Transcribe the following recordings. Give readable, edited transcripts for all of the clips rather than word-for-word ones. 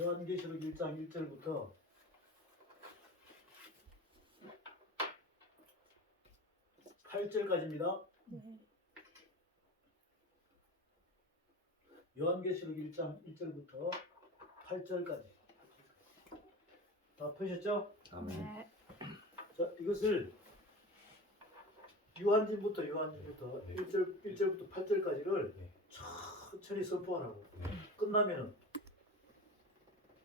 요한계시록 1장 1절부터 8절까지입니다. 네. 요한계시록 1장 1절부터 8절까지 다 펴셨죠? 아멘. 네. 자, 이것을 요한진부터 1절부터 8절까지를 네. 천천히 선포하라고. 네. 끝나면은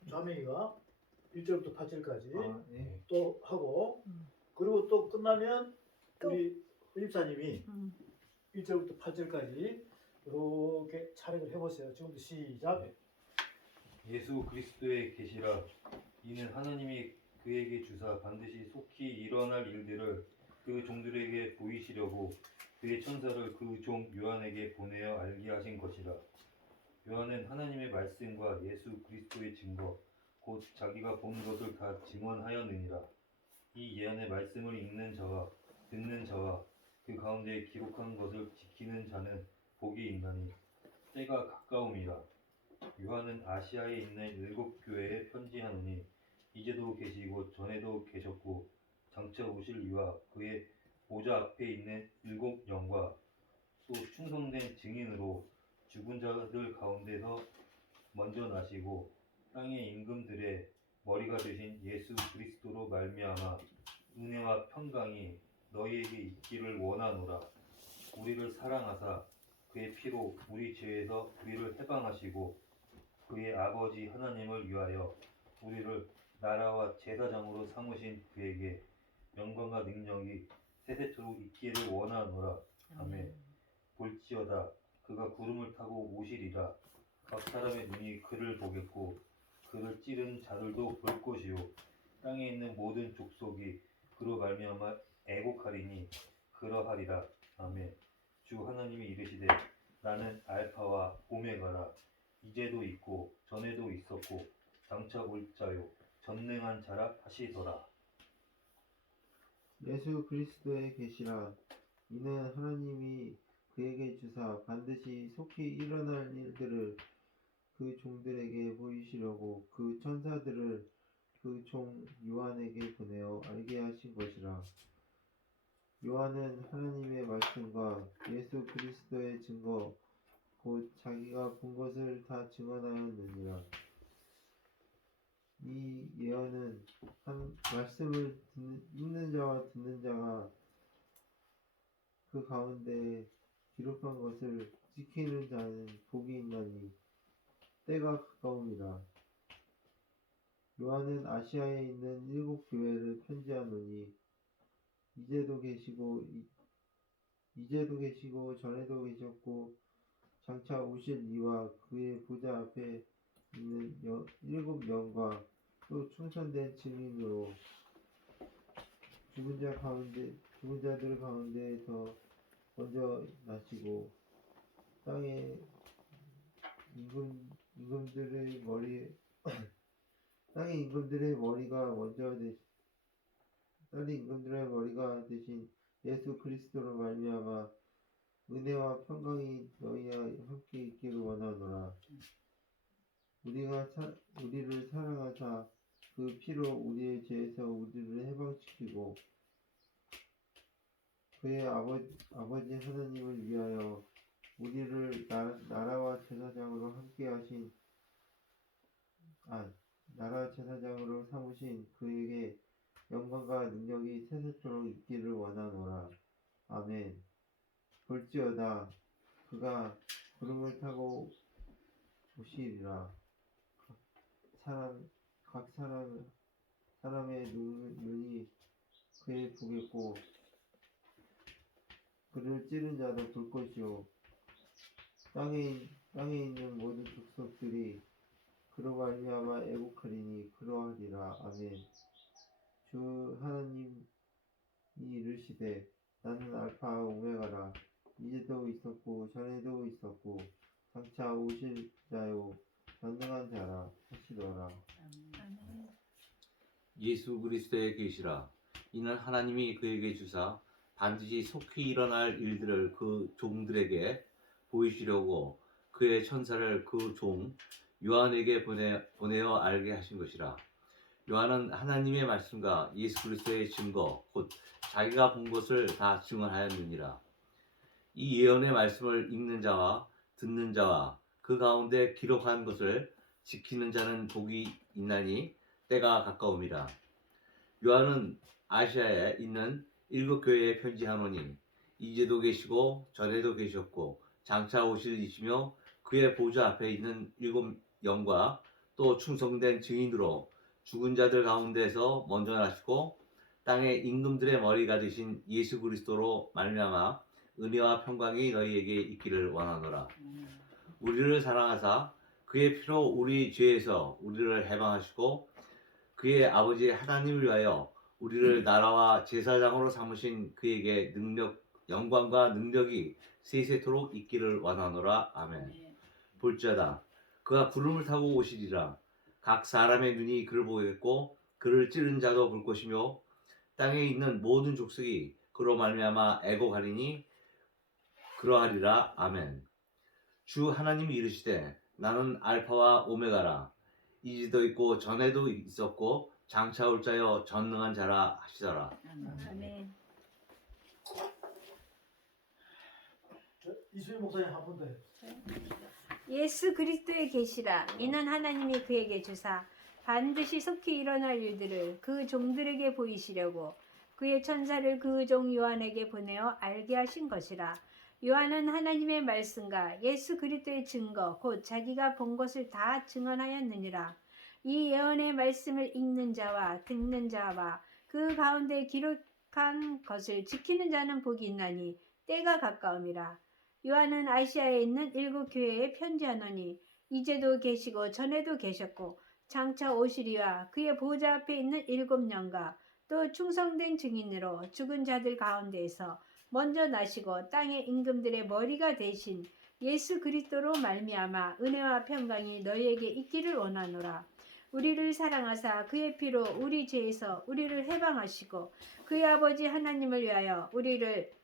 좌명이가 1절부터 8절까지 네. 또 하고, 음. 그리고 또 끝나면 또. 우리 의집사님이 음. 1절부터 8절까지 이렇게 촬영을 해보세요. 지금부터 시작. 네. 예수 그리스도의 계시라. 이는 하나님이 그에게 주사 반드시 속히 일어날 일들을 그 종들에게 보이시려고 그의 천사를 그 종 요한에게 보내어 알게 하신 것이라. 요한은 하나님의 말씀과 예수 그리스도의 증거 곧 자기가 본 것을 다 증언하였느니라. 이 예언의 말씀을 읽는 자와 듣는 자와 그 가운데 기록한 것을 지키는 자는 복이 있나니 때가 가까움이라. 요한은 아시아에 있는 7교회에 편지하노니 이제도 계시고 전에도 계셨고 장차 오실 이와 그의 보좌 앞에 있는 7영과 또 충성된 증인으로 죽은 자들 가운데서 먼저 나시고 땅의 임금들의 머리가 되신 예수 그리스도로 말미암아 은혜와 평강이 너희에게 있기를 원하노라. 우리를 사랑하사 그의 피로 우리 죄에서 우리를 해방하시고 그의 아버지 하나님을 위하여 우리를 나라와 제사장으로 삼으신 그에게 영광과 능력이 세세토록 있기를 원하노라. 아멘. 볼지어다 그가 구름을 타고 오시리라. 각 사람의 눈이 그를 보겠고 그를 찌른 자들도 볼 것이요 땅에 있는 모든 족속이 그로 말미암아 애곡하리니 그러하리라. 아멘. 주 하나님이 이르시되 나는 알파와 오메가라. 이제도 있고 전에도 있었고 장차 올 자요 전능한 자라 하시더라. 예수 그리스도의 계시라. 이는 하나님이 그에게 주사 반드시 속히 일어날 일들을 그 종들에게 보이시려고 그 천사들을 그 종 요한에게 보내어 알게 하신 것이라. 요한은 하나님의 말씀과 예수 그리스도의 증거 곧 자기가 본 것을 다 증언하였느니라. 이 예언은 말씀을 읽는 자와 듣는 자가 그 가운데 기록한 것을 지키는 자는 복이 있나니 때가 가까움이라. 요한은 아시아에 있는 7교회를 편지하노니 이제도 계시고 전에도 계셨고 장차 오실 이와 그의 보좌 앞에 있는 7영과 또 충성된 증인으로 죽은 자들 가운데에서 먼저 나시고 땅의 임금들의 머리가 되신 예수 그리스도로 말미암아 은혜와 평강이 너희와 함께 있기를 원하노라. 우리를 사랑하사 그 피로 우리의 죄에서 우리를 해방시키고 그의 아버지 하나님을 위하여 우리를 나라와 제사장으로 삼으신 그에게 영광과 능력이 세세토록 있기를 원하노라. 아멘. 볼지어다 그가 구름을 타고 오시리라. 각 사람의 눈이 그의 보겠고 그를 찌른 자도 볼 것이요 땅에 있는 모든 족속들이 그로 말미암아 애곡하리니 그러하리라. 아멘. 주 하나님이 이르시되 나는 알파와 오메가라. 이제도 있었고 전에도 있었고 장차 오실 자요 전능한 자라 하시더라. 아멘. 예수 그리스도의 계시라. 이는 하나님이 그에게 주사 반드시 속히 일어날 일들을 그 종들에게 보이시려고 그의 천사를 그 종 요한에게 보내어 알게 하신 것이라. 요한은 하나님의 말씀과 예수 그리스도의 증거 곧 자기가 본 것을 다 증언하였느니라. 이 예언의 말씀을 읽는 자와 듣는 자와 그 가운데 기록한 것을 지키는 자는 복이 있나니 때가 가까움이라. 요한은 아시아에 있는 7교회에 편지하노니 이제도 계시고 전에도 계셨고 장차 오실 이시며 그의 보좌 앞에 있는 7 영과 또 충성된 증인으로 죽은 자들 가운데서 먼저 나시고 땅의 임금들의 머리가 되신 예수 그리스도로 말미암아 은혜와 평강이 너희에게 있기를 원하노라. 우리를 사랑하사 그의 피로 우리 죄에서 우리를 해방하시고 그의 아버지 하나님을 위하여 우리를 나라와 제사장으로 삼으신 그에게 영광과 능력이 세세토록 있기를 원하노라. 아멘. 볼지어다 그가 구름을 타고 오시리라. 각 사람의 눈이 그를 보겠고 그를 찌른 자도 볼 것이며 땅에 있는 모든 족속이 그로 말미암아 애곡하리니 그러하리라. 아멘. 주 하나님이 이르시되 나는 알파와 오메가라. 이제도 있고 전에도 있었고 장차 올 자여 전능한 자라 하시더라. 아멘. 이수희 목사님 한 번 더 해. 예수 그리스도의 계시라. 이는 하나님이 그에게 주사 반드시 속히 일어날 일들을 그 종들에게 보이시려고 그의 천사를 그 종 요한에게 보내어 알게 하신 것이라. 요한은 하나님의 말씀과 예수 그리스도의 증거 곧 자기가 본 것을 다 증언하였느니라. 이 예언의 말씀을 읽는 자와 듣는 자와 그 가운데 기록한 것을 지키는 자는 복이 있나니 때가 가까움이라. 요한은 아시아에 있는 7교회에 편지하노니 이제도 계시고 전에도 계셨고 장차 오시리와 그의 보좌 앞에 있는 7 영과 또 충성된 증인으로 죽은 자들 가운데에서 먼저 나시고 땅의 임금들의 머리가 되신 예수 그리스도로 말미암아 은혜와 평강이 너희에게 있기를 원하노라. 우리를 사랑하사 그의 피로 우리 죄에서 우리를 해방하시고 그의 아버지 하나님을 위하여 우리를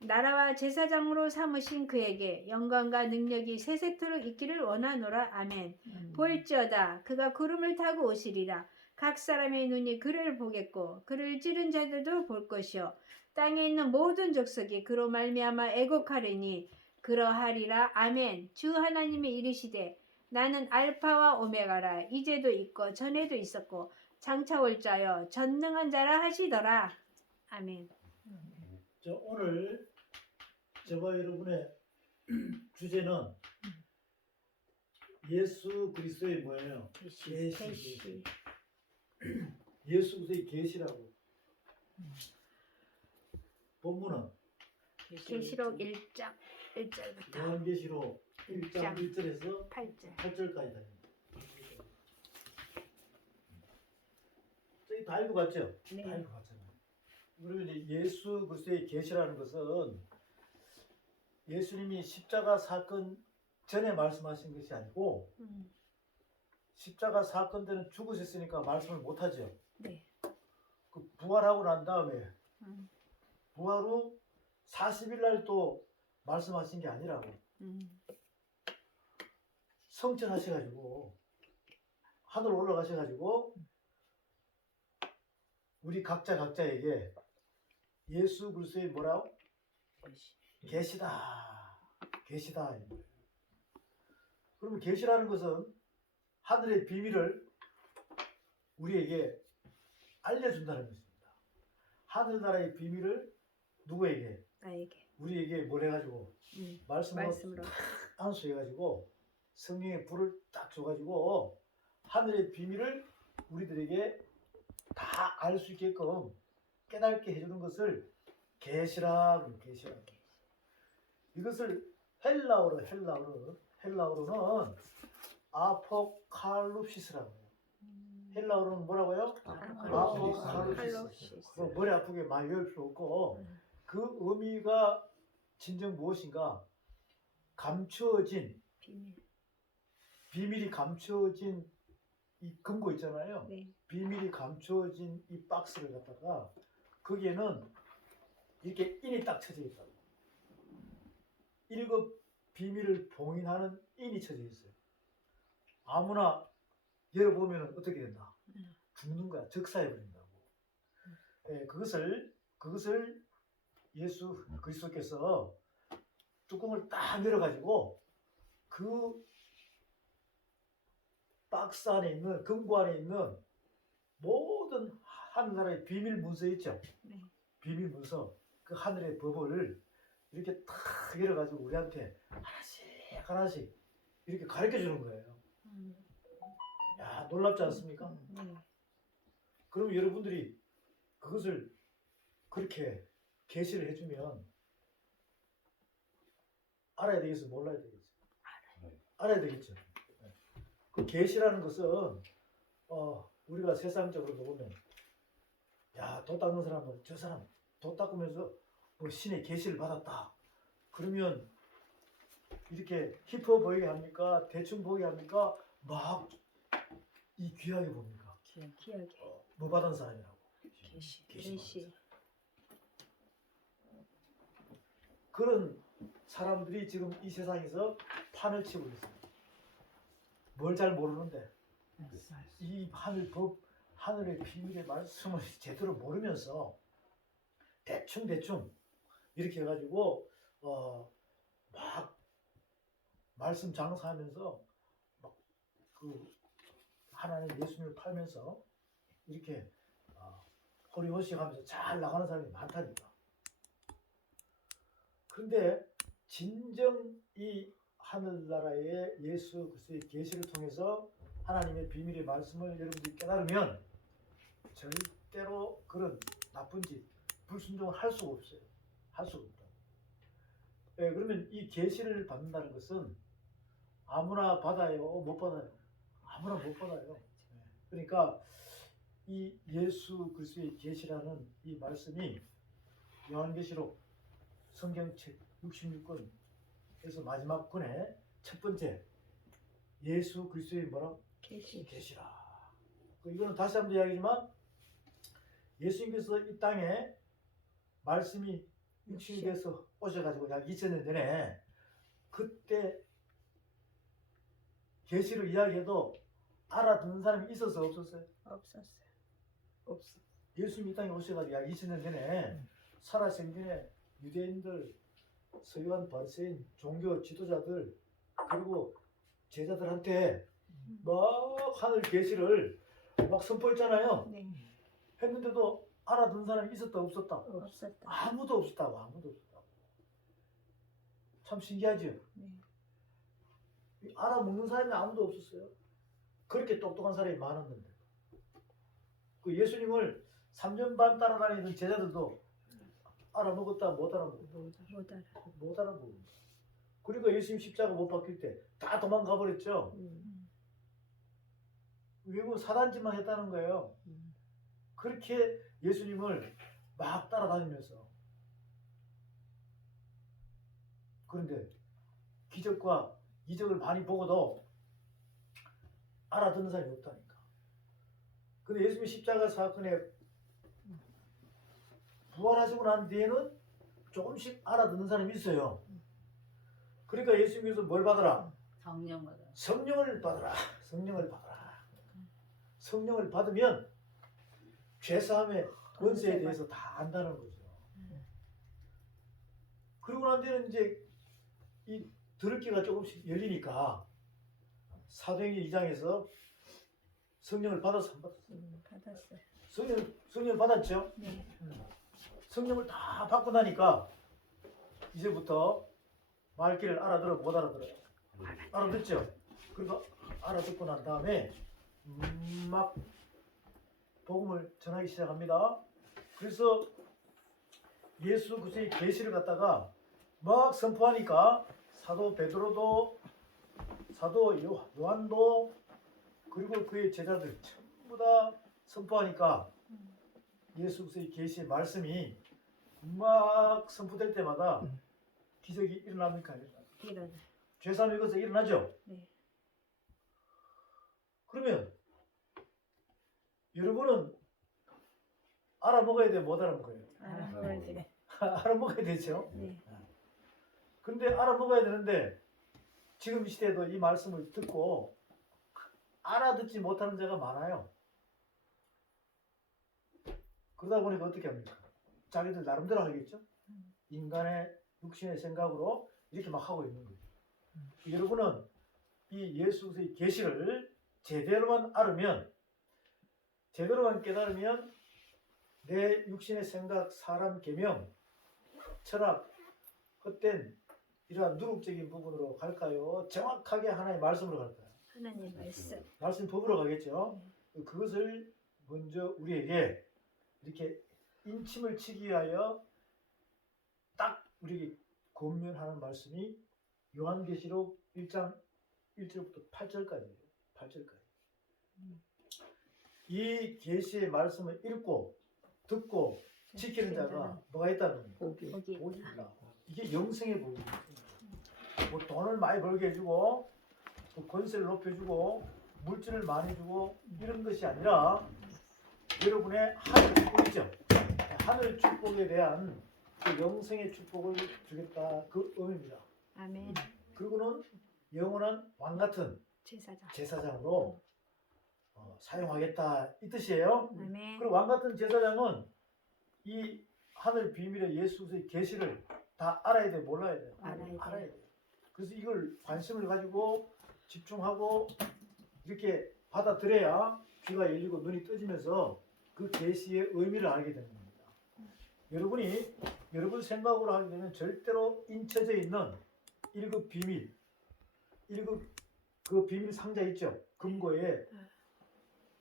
나라와 제사장으로 삼으신 그에게 영광과 능력이 세세토록 있기를 원하노라. 아멘. 볼지어다 그가 구름을 타고 오시리라. 각 사람의 눈이 그를 보겠고 그를 찌른 자들도 볼 것이요 땅에 있는 모든 족속이 그로 말미암아 애곡하리니 그러하리라. 아멘. 주 하나님이 이르시되 나는 알파와 오메가라. 이제도 있고 전에도 있었고 장차 올 자여 전능한 자라 하시더라. 아멘. 오늘 저와 여러분의 주제는 예수 그리스도의 뭐예요? 계시. 예수 그리스도의 계시라고. 본문은 계시록 1장 1절부터 요한계시록 1장 1절에서 8절. 8절까지다. 저희 다 읽어봤죠? 네. 다 읽어봤잖아요. 그리고 이제 예수 그리스도의 계시라는 것은 예수님이 십자가 사건 전에 말씀하신 것이 아니고 십자가 사건 때는 죽으셨으니까 말씀을 못하죠. 네. 그 부활하고 난 다음에 부활 후 40일 날 또 말씀하신 게 아니라고. 성천하셔가지고 하늘 올라가셔가지고 우리 각자에게 예수 그리스도의 뭐라고? 계시다. 그러면 계시라는 것은 하늘의 비밀을 우리에게 알려준다는 것입니다. 하늘나라의 비밀을 누구에게? 나에게. 우리에게 뭘 해가지고 말씀으로 안수해가지고 성령의 불을 딱 줘가지고 하늘의 비밀을 우리들에게 다 알 수 있게끔 깨닫게 해주는 것을 계시라고. 이것을 헬라어로는 아포칼립시스라고 해요. 헬라어로는 뭐라고요? 아포칼립시스. 머리 아프게 많이 외울 필요 없고 그 의미가 진정 무엇인가? 감추어진 비밀이 감추어진 이 금고 있잖아요. 네. 비밀이 감추어진 이 박스를 갖다가 거기에는 이렇게 인이 딱 쳐져 있다고. 7 비밀을 봉인하는 인이 쳐져 있어요. 아무나 열어보면 어떻게 된다? 죽는 거야. 적사해 버린다고. 예, 그것을 예수 그리스도께서 뚜껑을 딱 열어가지고 그 박스 안에 있는 금고 안에 있는 모든 하늘나라의 비밀 문서 있죠. 네. 비밀 문서 그 하늘의 법을 이렇게 탁 열어가지고 우리한테 하나씩 이렇게 가르쳐 주는 거예요. 야, 놀랍지 않습니까? 네. 그럼 여러분들이 그것을 그렇게 계시를 해주면 알아야 되겠어, 몰라야 되겠어? 알아야 되겠죠. 그 계시라는 것은 우리가 세상적으로 보면 야, 도 닦는 사람은 저 사람 도 닦으면서 뭐 신의 계시를 받았다. 그러면 이렇게 힙해 보이게 합니까? 대충 보이게 합니까? 막 이 귀하게 봅니까? 귀하게. 뭐 받은 사람이라고. 계시. 그런 사람들이 지금 이 세상에서 판을 치고 있어요. 뭘 잘 모르는데 이 하늘의 비밀의 말씀을 제대로 모르면서 대충 이렇게 해가지고 막 말씀 장사하면서 막 그 하나님 예수님을 팔면서 이렇게 호리호식하면서 잘 나가는 사람이 많다니까. 그런데 진정 이 하늘나라의 예수 그리스도의 계시를 통해서 하나님의 비밀의 말씀을 여러분들이 깨달으면 절대로 그런 나쁜 짓, 불순종을 할 수가 없어요. 할 수가 없다. 예, 그러면 이 계시를 받는다는 것은 아무나 받아요? 못 받아요? 아무나 못 받아요. 예, 그러니까 이 예수 그리스도의 계시라는 이 말씀이 요한계시록 성경책 66권에서 마지막 권의 첫 번째 예수 그리스도의 뭐라? 계시라. 이거는 다시 한번 이야기지만 예수님께서 이 땅에 말씀이 육신이 돼서 오셔가지고 약 2000년 전에 그때 계시를 이야기해도 알아듣는 사람이 있었어요? 없었어요? 없었어요. 예수님이 이 땅에 오셔가지고 약 2000년 전에 살아생전에 유대인들, 서기관 바리새인, 종교 지도자들 그리고 제자들한테 막 하늘 계시를 막 선포했잖아요. 네. 했는데도 알아듣는 사람이 있었다 없었다? 없었다. 아무도 없었다고. 참 신기하죠. 네. 알아먹는 사람이 아무도 없었어요. 그렇게 똑똑한 사람이 많았는데 그 예수님을 3년 반 따라다니던 제자들도 알아먹었다 못 알아먹었다. 못 알아보고. 그리고 예수님 십자가 못 박힐 때 다 도망가 버렸죠. 외국 사단짓만 했다는 거예요. 그렇게 예수님을 막 따라다니면서. 그런데 기적과 이적을 많이 보고도 알아듣는 사람이 없다니까. 근데 예수님이 십자가 사건에 부활하시고 난 뒤에는 조금씩 알아듣는 사람이 있어요. 그러니까 예수님께서 뭘 받아라? 성령을 받아라. 성령을 받으면 죄사함의 권세에 대해서 다 안다는 거죠. 그러고 난 뒤에는 이제 이 들을 귀가 조금씩 열리니까 사도행전 2장에서 성령을 받아서 안 받았어요? 받았어요. 성령 받았죠? 네. 성령을 다 받고 나니까 이제부터 말귀를 알아들어 못 알아들어요? 알아듣죠? 그러니까 알아듣고 난 다음에 막 복음을 전하기 시작합니다. 그래서 예수 그리스도의 계시를 갖다가 막 선포하니까 사도 베드로도 사도 요한도 그리고 그의 제자들 전부 다 선포하니까 예수 그리스도의 계시의 말씀이 막 선포될 때마다 기적이 일어납니까? 일어나. 죄사함이 것서 일어나죠? 네. 그러면 여러분은 알아먹어야 돼? 못 알아먹어요? 알아먹어야 돼. 알아먹어야 되죠? 네. 근데 알아먹어야 되는데 지금 이 시대에도 이 말씀을 듣고 알아듣지 못하는 자가 많아요. 그러다 보니까 어떻게 합니까? 자기들 나름대로 하겠죠. 인간의 육신의 생각으로 이렇게 막 하고 있는 거죠. 여러분은 이 예수 그리스도의 계시를 제대로만 알으면, 제대로만 깨달으면 내 육신의 생각, 사람 계명, 철학, 헛된 이러한 누룩적인 부분으로 갈까요? 정확하게 하나님의 말씀으로 갈까요? 하나님 말씀. 말씀 법으로 가겠죠. 그것을 먼저 우리에게 이렇게 인침을 치기 위하여 딱 우리에게 권면하는 말씀이 요한계시록 1장 1절부터 8절까지예요. 8절까지. 이 계시의 말씀을 읽고 듣고 지키는 자가 뭐가 있다는 겁니까? 복이 복이 있다. 이게 영생의 복입니다. 뭐 돈을 많이 벌게 해주고 뭐 권세를 높여주고 물질을 많이 주고 이런 것이 아니라 여러분의 하늘 축복이죠. 하늘 축복에 대한 그 영생의 축복을 주겠다, 그 의미입니다. 아멘. 그리고는 영원한 왕 같은 제사장. 제사장으로 사용하겠다, 이 뜻이에요. 아멘. 그리고 왕 같은 제사장은 이 하늘 비밀의 예수 그리스도의 계시를 다 알아야 돼, 몰라야 돼? 알아야 돼. 그래서 이걸 관심을 가지고 집중하고 이렇게 받아들여야 귀가 열리고 눈이 떠지면서 그 계시의 의미를 알게 되는 겁니다. 여러분이 여러분 생각으로 하게 되면 절대로 인쳐져 있는 1급 비밀, 1급 그 비밀 상자 있죠? 금고에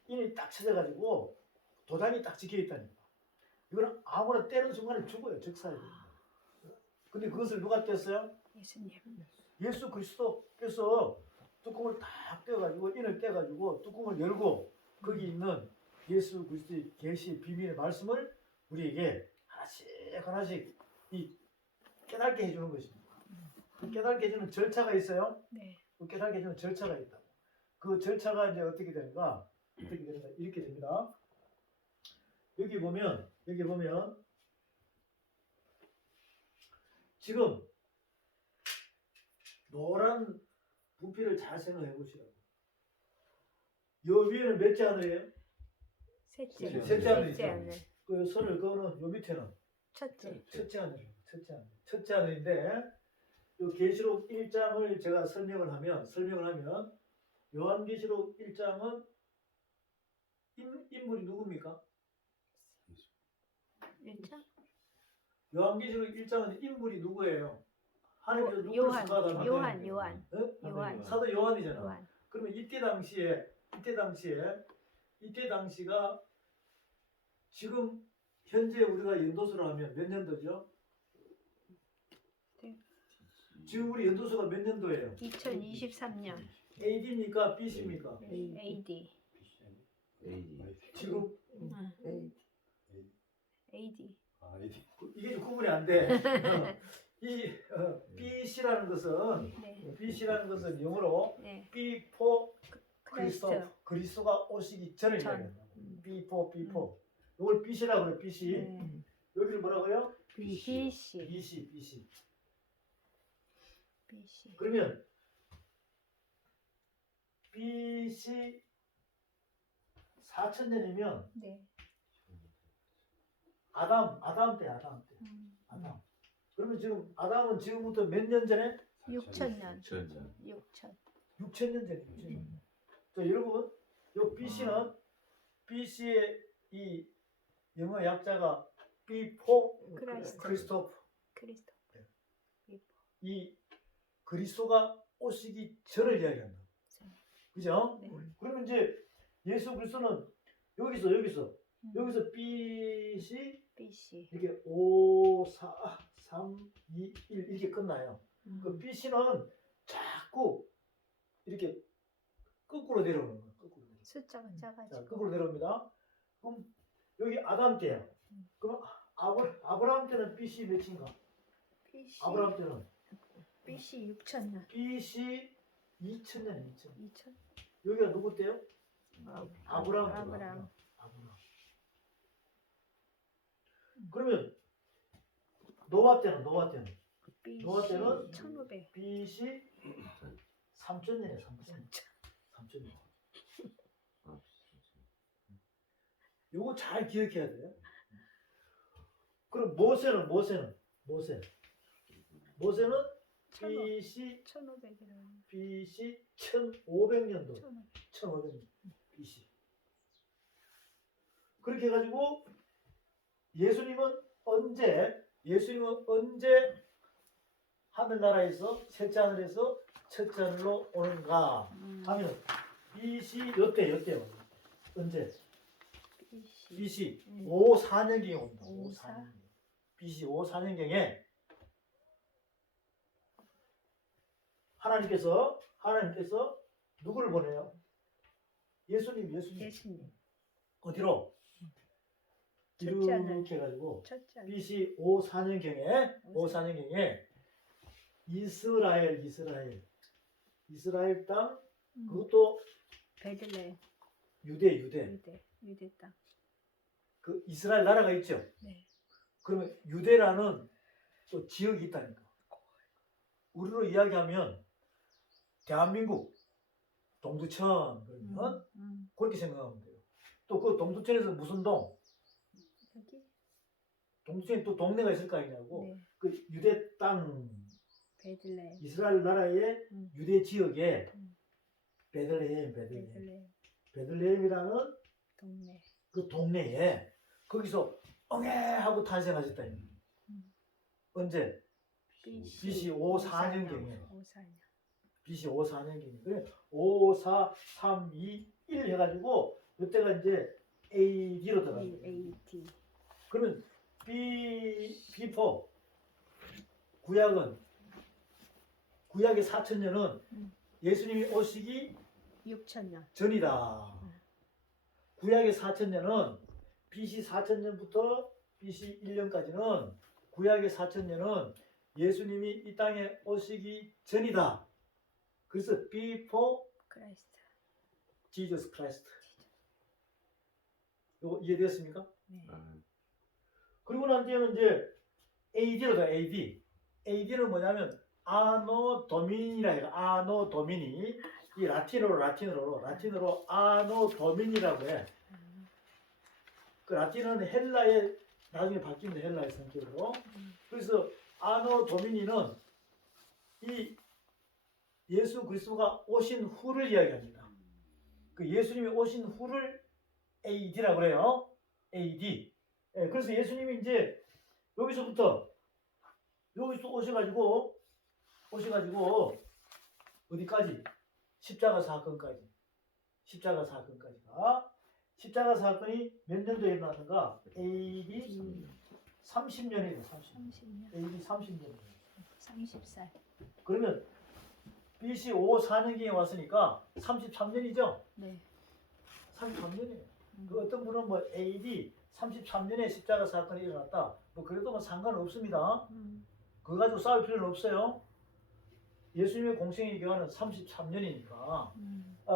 인이 딱 쳐져가지고 도장이 딱 찍혀 있다니까. 이거는 아무나 때리는 순간에 죽어요. 즉사에. 근데 그것을 누가 뗐어요? 예수님. 예수 그리스도께서 뚜껑을 딱 떼가지고 인을 떼가지고 뚜껑을 열고 거기 있는 예수 그리스도의 계시 비밀의 말씀을 우리에게 하나씩 하나씩 이 깨닫게 해주는 것입니다. 그 깨닫게 해주는 절차가 있어요. 네. 그 깨닫게 해주는 절차가 있다고. 그 절차가 이제 어떻게 되는가? 이렇게 됩니다. 여기 보면 지금 노란 부피를 잘 생각해 보시라고. 요 위에는 몇째 하늘이에요? 셋째. 셋째 하늘이죠. 셋째 하늘. 그 선을 그거는 요 밑에는 첫째. 첫째 하늘이에요. 첫째 하늘인데 요 계시록 1장을 제가 설명을 하면 요한계시록 1장은 인물이 누굽니까? 1장? 요한계시록 1장은 인물이 누구예요? 하나님께서 누구를 요한. 선택하다 요한. 어? 요한. 사도 요한이잖아. 요한. 그러면 이때 당시가 지금 현재 우리가 연도수를 하면 몇 년도죠? 네. 지금 우리 연도수가 몇 년도예요? 2023년. AD입니까? BC입니까? AD. 지금 AD. 이게 좀 구분이 안 돼. 이 BC라는 것은 영어로 네. before 크리스트. 그리스도가 오시기 전을 전. 이야기한다. before. 이걸 BC라고 그래요. BC. 네. 여기를 뭐라고요? BC. BC. BC. 그러면 BC 4000년이면 네. 아담 때. 그러면 지금 아담은 지금부터 몇 년 전에? 6,000년. 6,000년. 6,000년 전에. 자, 여러분, 요 BC는 BC의 이 영어 약자가 before 크리스토프. 이 그리스도가 오시기 전을 이야기한다. 그죠? 네. 그러면 이제 예수 그리스도는 여기서 BC 이렇게 5, 4, 3, 2, 1 이렇게 끝나요. 그 BC는 자꾸 이렇게 거꾸로 내려오는 거예요. 숫자가 자, 작아지고. 거꾸로 내려옵니다. 그럼 여기 아담 때야. 그럼 아브라함 때는 BC 몇인가? 아브라함 때는 BC 6,000년. BC 2000년. 2,000. 여기가 누구 때요? 아브라함 때요. 아브라함. 그러면 노아 때는 BC 노아 때는 1500. BC 3000년이에요. 3000년. 요거 잘 기억해야 돼요. 그럼 모세는 BC 1500이라고. BC 1500년도 1500. 1500년 BC. 그렇게 해가지고 예수님은 언제 하늘나라에서 셋째 하늘에서 첫째 하늘로 오는가 하면 BC 요때요. 언제? BC 54년경에 온다. 54? BC 54년경에 하나님께서 누구를 보내요? 예수님. 예수님. 어디로? 첫째 하늘. 이렇게 해가지고 첫째 하늘. BC 54년경에 이스라엘 땅 그것도 베들레헴. 유대 땅. 그 이스라엘 나라가 있죠. 네. 그러면 유대라는 또 지역이 있다니까. 우리로 이야기하면 대한민국 동두천 그러면 그렇게 생각하면 돼요. 또 그 동두천에서 무슨 동? 여기? 동두천에 또 동네가 있을 거 아니냐고. 네. 그 유대 땅 베들레헴. 이스라엘 나라의 유대 지역에 베들레헴 베들레헴이라는 동네. 그 동네에 거기서 엉해하고 탄생하셨다. 언제? BC 54년경에. 54년. BC 54년경에. 그래 5, 4, 3, 2, 1 해가지고 이때가 이제 AD로 들어가요. AD. 그러면 B4 구약의 4천년은 예수님이 오시기 6천년. 전이다. 구약의 4천년은 BC 4천년부터 BC 1년까지는 구약의 4천년은 예수님이 이 땅에 오시기 전이다. 그래서 before 크라이스트. Jesus Christ. 이거 이해되었습니까? 네. 그리고 난 뒤에는 이제 AD로 가 AD는 뭐냐면 아노 도미니라 해요. 아노 도미니. 이 라틴어로 아노 도미니라고 해. 그 라틴어는 헬라에 나중에 바뀌는 헬라의 성격으로. 그래서 아노 도미니는 이 예수 그리스도가 오신 후를 이야기합니다. 그 예수님이 오신 후를 AD라고 그래요. AD. 예, 그래서 예수님이 이제 여기서 오셔가지고 어디까지? 십자가 사건까지. 십자가 사건이 몇 년도에 일어났는가? AD 30년이에요. 30년. AD 30년. 30살. 그러면 BC 54년경에 왔으니까 33년이죠? 네. 33년이에요. 그 어떤 분은 뭐 AD 33년에 십자가 사건이 일어났다. 뭐 그래도 뭐 상관없습니다. 그거 가지고 싸울 필요는 없어요. 예수님의 공생의 기간은 33년이니까.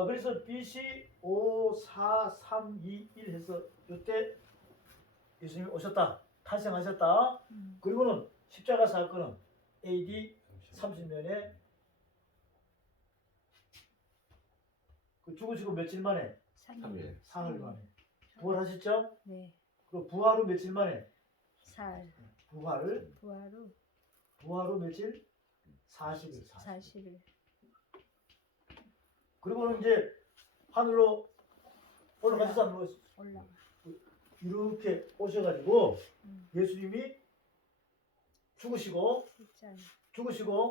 그래서 BC 5, 4, 3, 2, 1 해서 이때 예수님이 오셨다. 탄생하셨다. 그리고는 십자가 사건은 AD 30년에 그 죽으시고 며칠 만에? 3일. 사흘 만에. 부활하셨죠? 네. 그 부활 후 며칠 만에? 살. 부활 후 며칠? 40일. 40일. 그리고는 이제 하늘로 올라가셔서 안 올라가셨어요? 올라가. 이렇게 오셔가지고 예수님이 죽으시고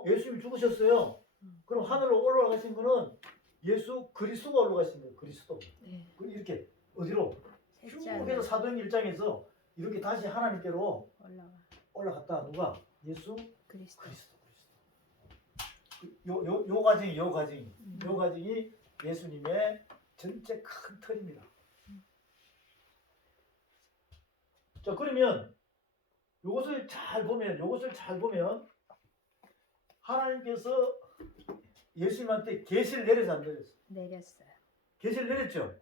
예수님이 죽으셨어요. 그럼 하늘로 올라가신 거는 예수 그리스도가 올라가신 거예요. 그리스도. 네. 이렇게 어디로? 쭉 셋째 해서 하늘. 사도행 1장에서 이렇게 다시 하나님께로 올라갔다. 누가? 예수 그리스도. 요 과정이 예수님의 전체 큰 틀입니다. 자, 그러면 요것을 잘 보면 하나님께서 예수님한테 계시를 내려서 안 내렸어요? 내렸어요. 계시를 내렸죠?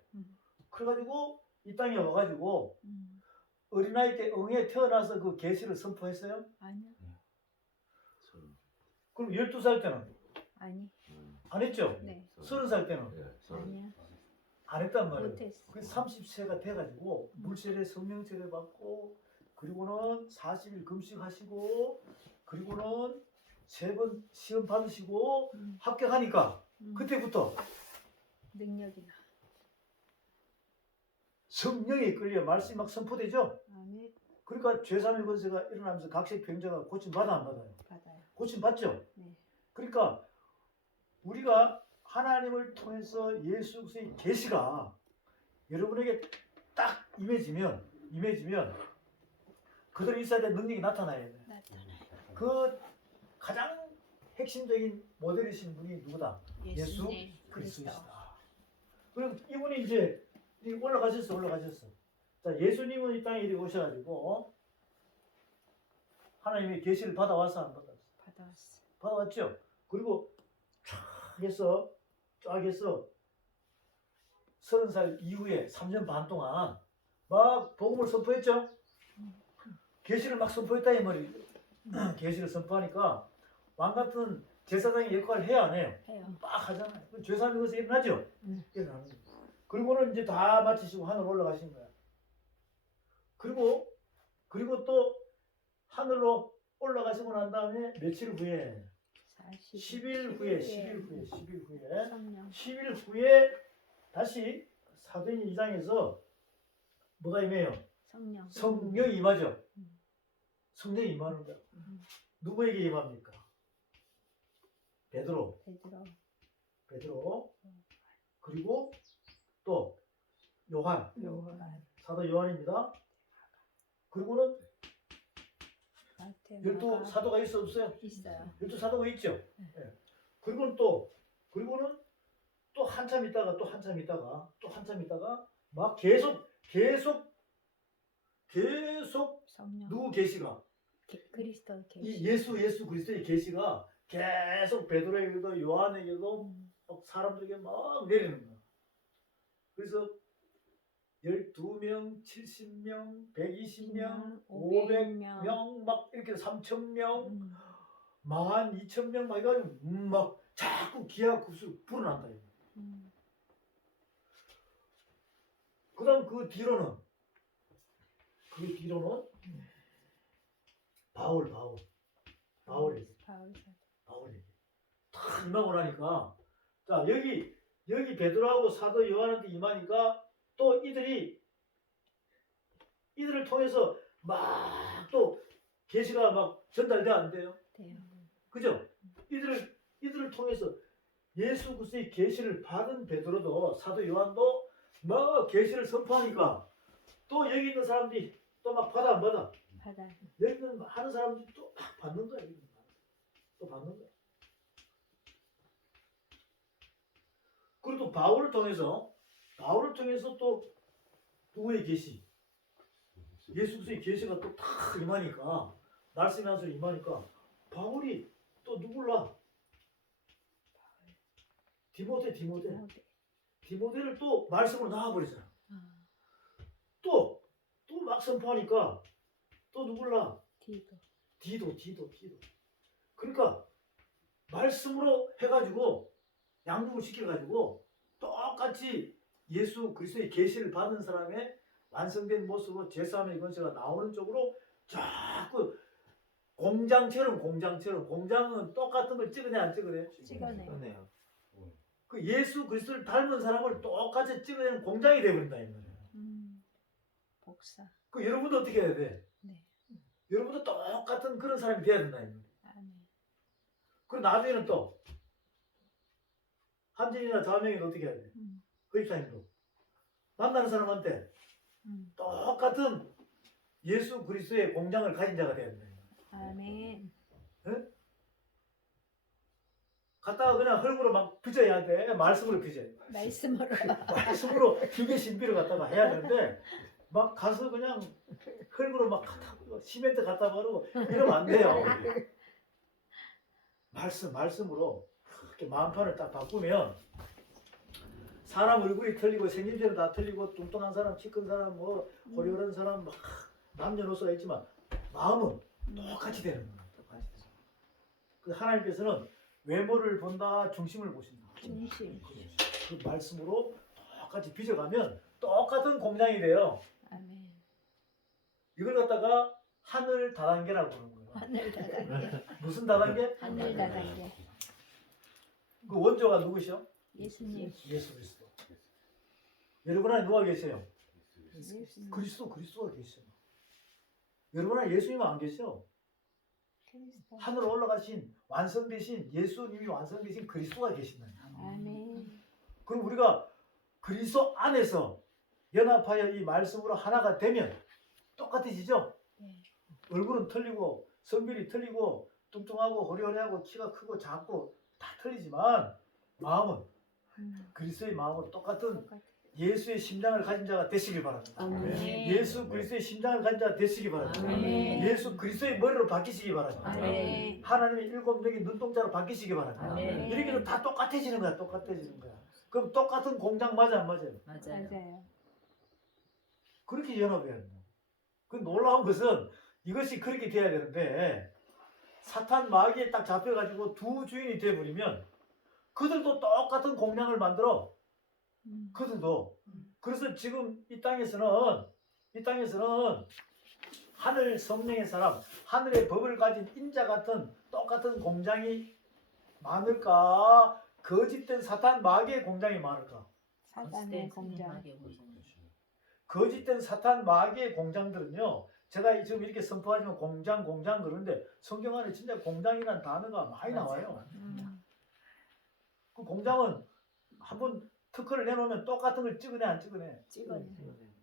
그래가지고 이 땅에 와가지고 어린아이 때 응에 태어나서 그 계시를 선포했어요? 아니요. 그럼 12살 때는? 아니. 안 했죠? 네. 30살 때는? 아니요. 안 했단 말이에요. 못했어. 그 30세가 돼가지고 물세례 성령세례 받고 그리고는 40일 금식하시고 그리고는 3번 시험 받으시고 합격하니까 그때부터 능력이 나. 성령에 끌려 말씀이 막 선포되죠. 아멘. 그러니까 죄사함의 권세가 일어나면서 각색 병자가 고침 받아 안 받아요? 받아요. 고침 받죠. 네. 그러니까 우리가 하나님을 통해서 예수 그리스도의 계시가 여러분에게 딱 임해지면 그들이 있어야 될 능력이 나타나야 돼요. 나타나요. 그 가장 핵심적인 모델이신 분이 누구다? 예수 네. 그리스도시다. 그럼 이분이 이제 올라가셨어. 자, 예수님은 이 땅에 이리 오셔가지고 하나님의 계시를 받아왔어, 안 받았어? 받아왔어. 받아왔죠. 그리고 쫙 해서 30살 이후에 3년 반 동안 막 복음을 선포했죠. 계시를 막 선포했다 이 말이에요. 계시를 선포하니까 왕 같은 제사장의 역할을 해야 안 해요? 해요. 막 하잖아요. 죄사함이 것에 일어나죠. 일어나는 거예요. 그리고는 이제 다 마치시고 하늘 올라가신 거야. 그리고 또 하늘로 올라가시고 난 다음에 며칠 후에 10일 후에 성령. 10일 후에 다시 사도행 2장에서 뭐가 임해요? 성령. 성령이 임하죠. 성령이 임하는 거야. 누구에게 임합니까? 베드로. 그리고 또 요한. 사도 요한입니다. 그리고는 12사도가 있어 없어요? 있어요. 12사도가 있죠. 예. 그리고는 또 한참 있다가 막 계속 성령. 누구 계시가 그리스도 계시. 이 예수 그리스도의 계시가 계속 베드로에게도 요한에게도 막 사람들에게 막 내리는 거야. 그래서 12명, 70명, 120명, 500명, 막 이렇게 3,000명, 12,000명 막 해가지고 막 자꾸 기하급수로 불어난다. 그다음 그 뒤로는 바울이 탁 임하고 나니까 자 여기 베드로하고 사도 요한한테 임하니까 또 이들을 통해서 막 또 계시가 막 전달돼 안 돼요? 돼요. 그죠? 이들을 통해서 예수 그리스도의 계시를 받은 베드로도 사도 요한도 막 계시를 선포하니까 또 여기 있는 사람들이 또 막 받아 안 받아? 받아요. 여기 있는 하는 사람들이 또 막 받는 거야. 또 받는 거야. 그리고 또 바울을 통해서 또 누구의 계시? 예수 그리스도의 계시가 또 탁 임하니까 말씀이 한 소리 임하니까 바울이 또 누굴라? 디모데를 또 말씀으로 나와버리잖아. 또 막 선포하니까 또 누굴라? 디도. 그러니까 말씀으로 해가지고 양육을 시켜가지고 똑같이 예수 그리스도의 계시를 받은 사람의 완성된 모습으로 제사함의 권세가 나오는 쪽으로 자꾸 공장은 똑같은 걸 찍어내 안 찍어내? 찍어내요. 그 예수 그리스도를 닮은 사람을 똑같이 찍어내는 공장이 되어버린다 이 말이야. 복사. 그 여러분도 어떻게 해야 돼? 네. 여러분도 똑같은 그런 사람이 돼야 된다 이 말이야. 아멘. 그리고 나중에는 또 한진이나 자명이는 어떻게 해야 돼? 회입사님도 만나는 사람한테 똑같은 예수 그리스도의 공장을 가진 자가 돼야 된다. 아멘. 갔다가 그냥 흙으로 막 빚어야 돼. 말씀으로 빚어야 돼. 말씀으로 기계 신비를 갖다가 해야 되는데 막 가서 그냥 흙으로 막 시멘트 갖다 바르고 이러면 안 돼요. 말씀으로 이렇게 마음판을 딱 바꾸면 사람 얼굴이 틀리고 생김새는 다 틀리고 뚱뚱한 사람, 키 큰 사람, 뭐 호리호리한 사람 막 남녀노소가 있지만 마음은 똑같이 되는 거예요. 그 하나님께서는 외모를 본다, 중심을 보신다. 중심. 그 말씀으로 똑같이 빚어가면 똑같은 공장이 돼요. 아멘. 이걸 갖다가 하늘 다단계라고 부르는 거예요. 하늘 다단계. 무슨 다단계? 하늘 다단계. 그 원조가 누구시요? 예수님. 예수 그리스도. 여러분 안에 누가 계세요? 예수님. 그리스도가 계셔요. 여러분 안에 예수님 안 계셔. 그리스도. 하늘 올라가신 완성되신 예수님이 완성되신 그리스도가 계신다. 아멘. 그럼 우리가 그리스도 안에서 연합하여 이 말씀으로 하나가 되면 똑같아지죠? 네. 얼굴은 틀리고 성별이 틀리고 뚱뚱하고 호리호리하고 키가 크고 작고 다 틀리지만 마음은 그리스도의 마음으로 똑같은 똑같아. 예수의 심장을 가진 자가 되시길 바랍니다. 아멘. 예수 그리스도의 심장을 가진 자가 되시기 바랍니다. 아멘. 예수 그리스도의 머리로 바뀌시기 바랍니다. 아멘. 하나님의 일곱명의 눈동자로 바뀌시기 바랍니다. 아멘. 이렇게 해서 다 똑같아지는 거야. 똑같아지는 거야. 그럼 똑같은 공장 맞아 안 맞아요? 맞아요. 그렇게 연합해야 된다. 그 놀라운 것은 이것이 그렇게 돼야 되는데 사탄 마귀에 딱 잡혀가지고 두 주인이 돼버리면 그들도 똑같은 공장을 만들어. 그들도. 그래서 지금 이 땅에서는 하늘 성령의 사람, 하늘의 법을 가진 인자 같은 똑같은 공장이 많을까? 거짓된 사탄 마귀의 공장이 많을까? 사단의 공장. 거짓된 사탄 마귀의 공장들은요. 제가 지금 이렇게 선포하지만 공장 그러는데 성경 안에 진짜 공장이라는 단어가 많이 나와요. 그 공장은 한번 특허를 내놓으면 똑같은 걸 찍어내 안 찍어내? 찍어내.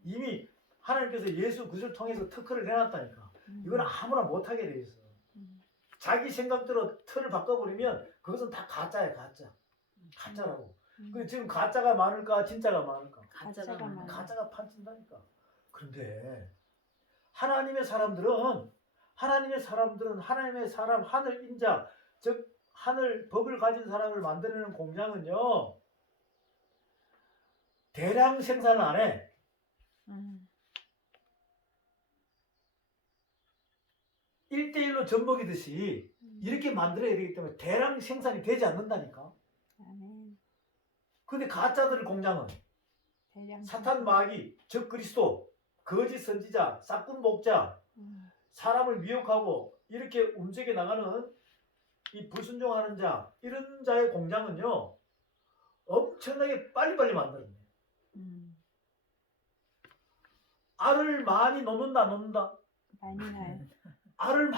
이미 하나님께서 예수 그리스도를 통해서 특허를 내놨다니까. 이건 아무나 못하게 돼 있어. 자기 생각대로 틀을 바꿔버리면 그것은 다 가짜야. 가짜라고. 그 지금 가짜가 많을까 진짜가 많을까? 가짜가 많아. 가짜가 판친다니까. 그런데 하나님의 사람들은 하나님의 사람 하늘 인자 즉 하늘 법을 가진 사람을 만드는 공장은요 대량 생산을 안 해. 일대일로 젖먹이듯이 이렇게 만들어야 되기 때문에 대량 생산이 되지 않는다니까. 아멘. 근데 가짜들 공장은 대량 사탄 마귀 적 그리스도 거짓 선지자 싹군 목자 사람을 미혹하고 이렇게 움직여 나가는 이 불순종하는 자 이런 자의 공장은요 엄청나게 빨리빨리 만들어요. 알을 많이 놓는다. 많이 나요. 알을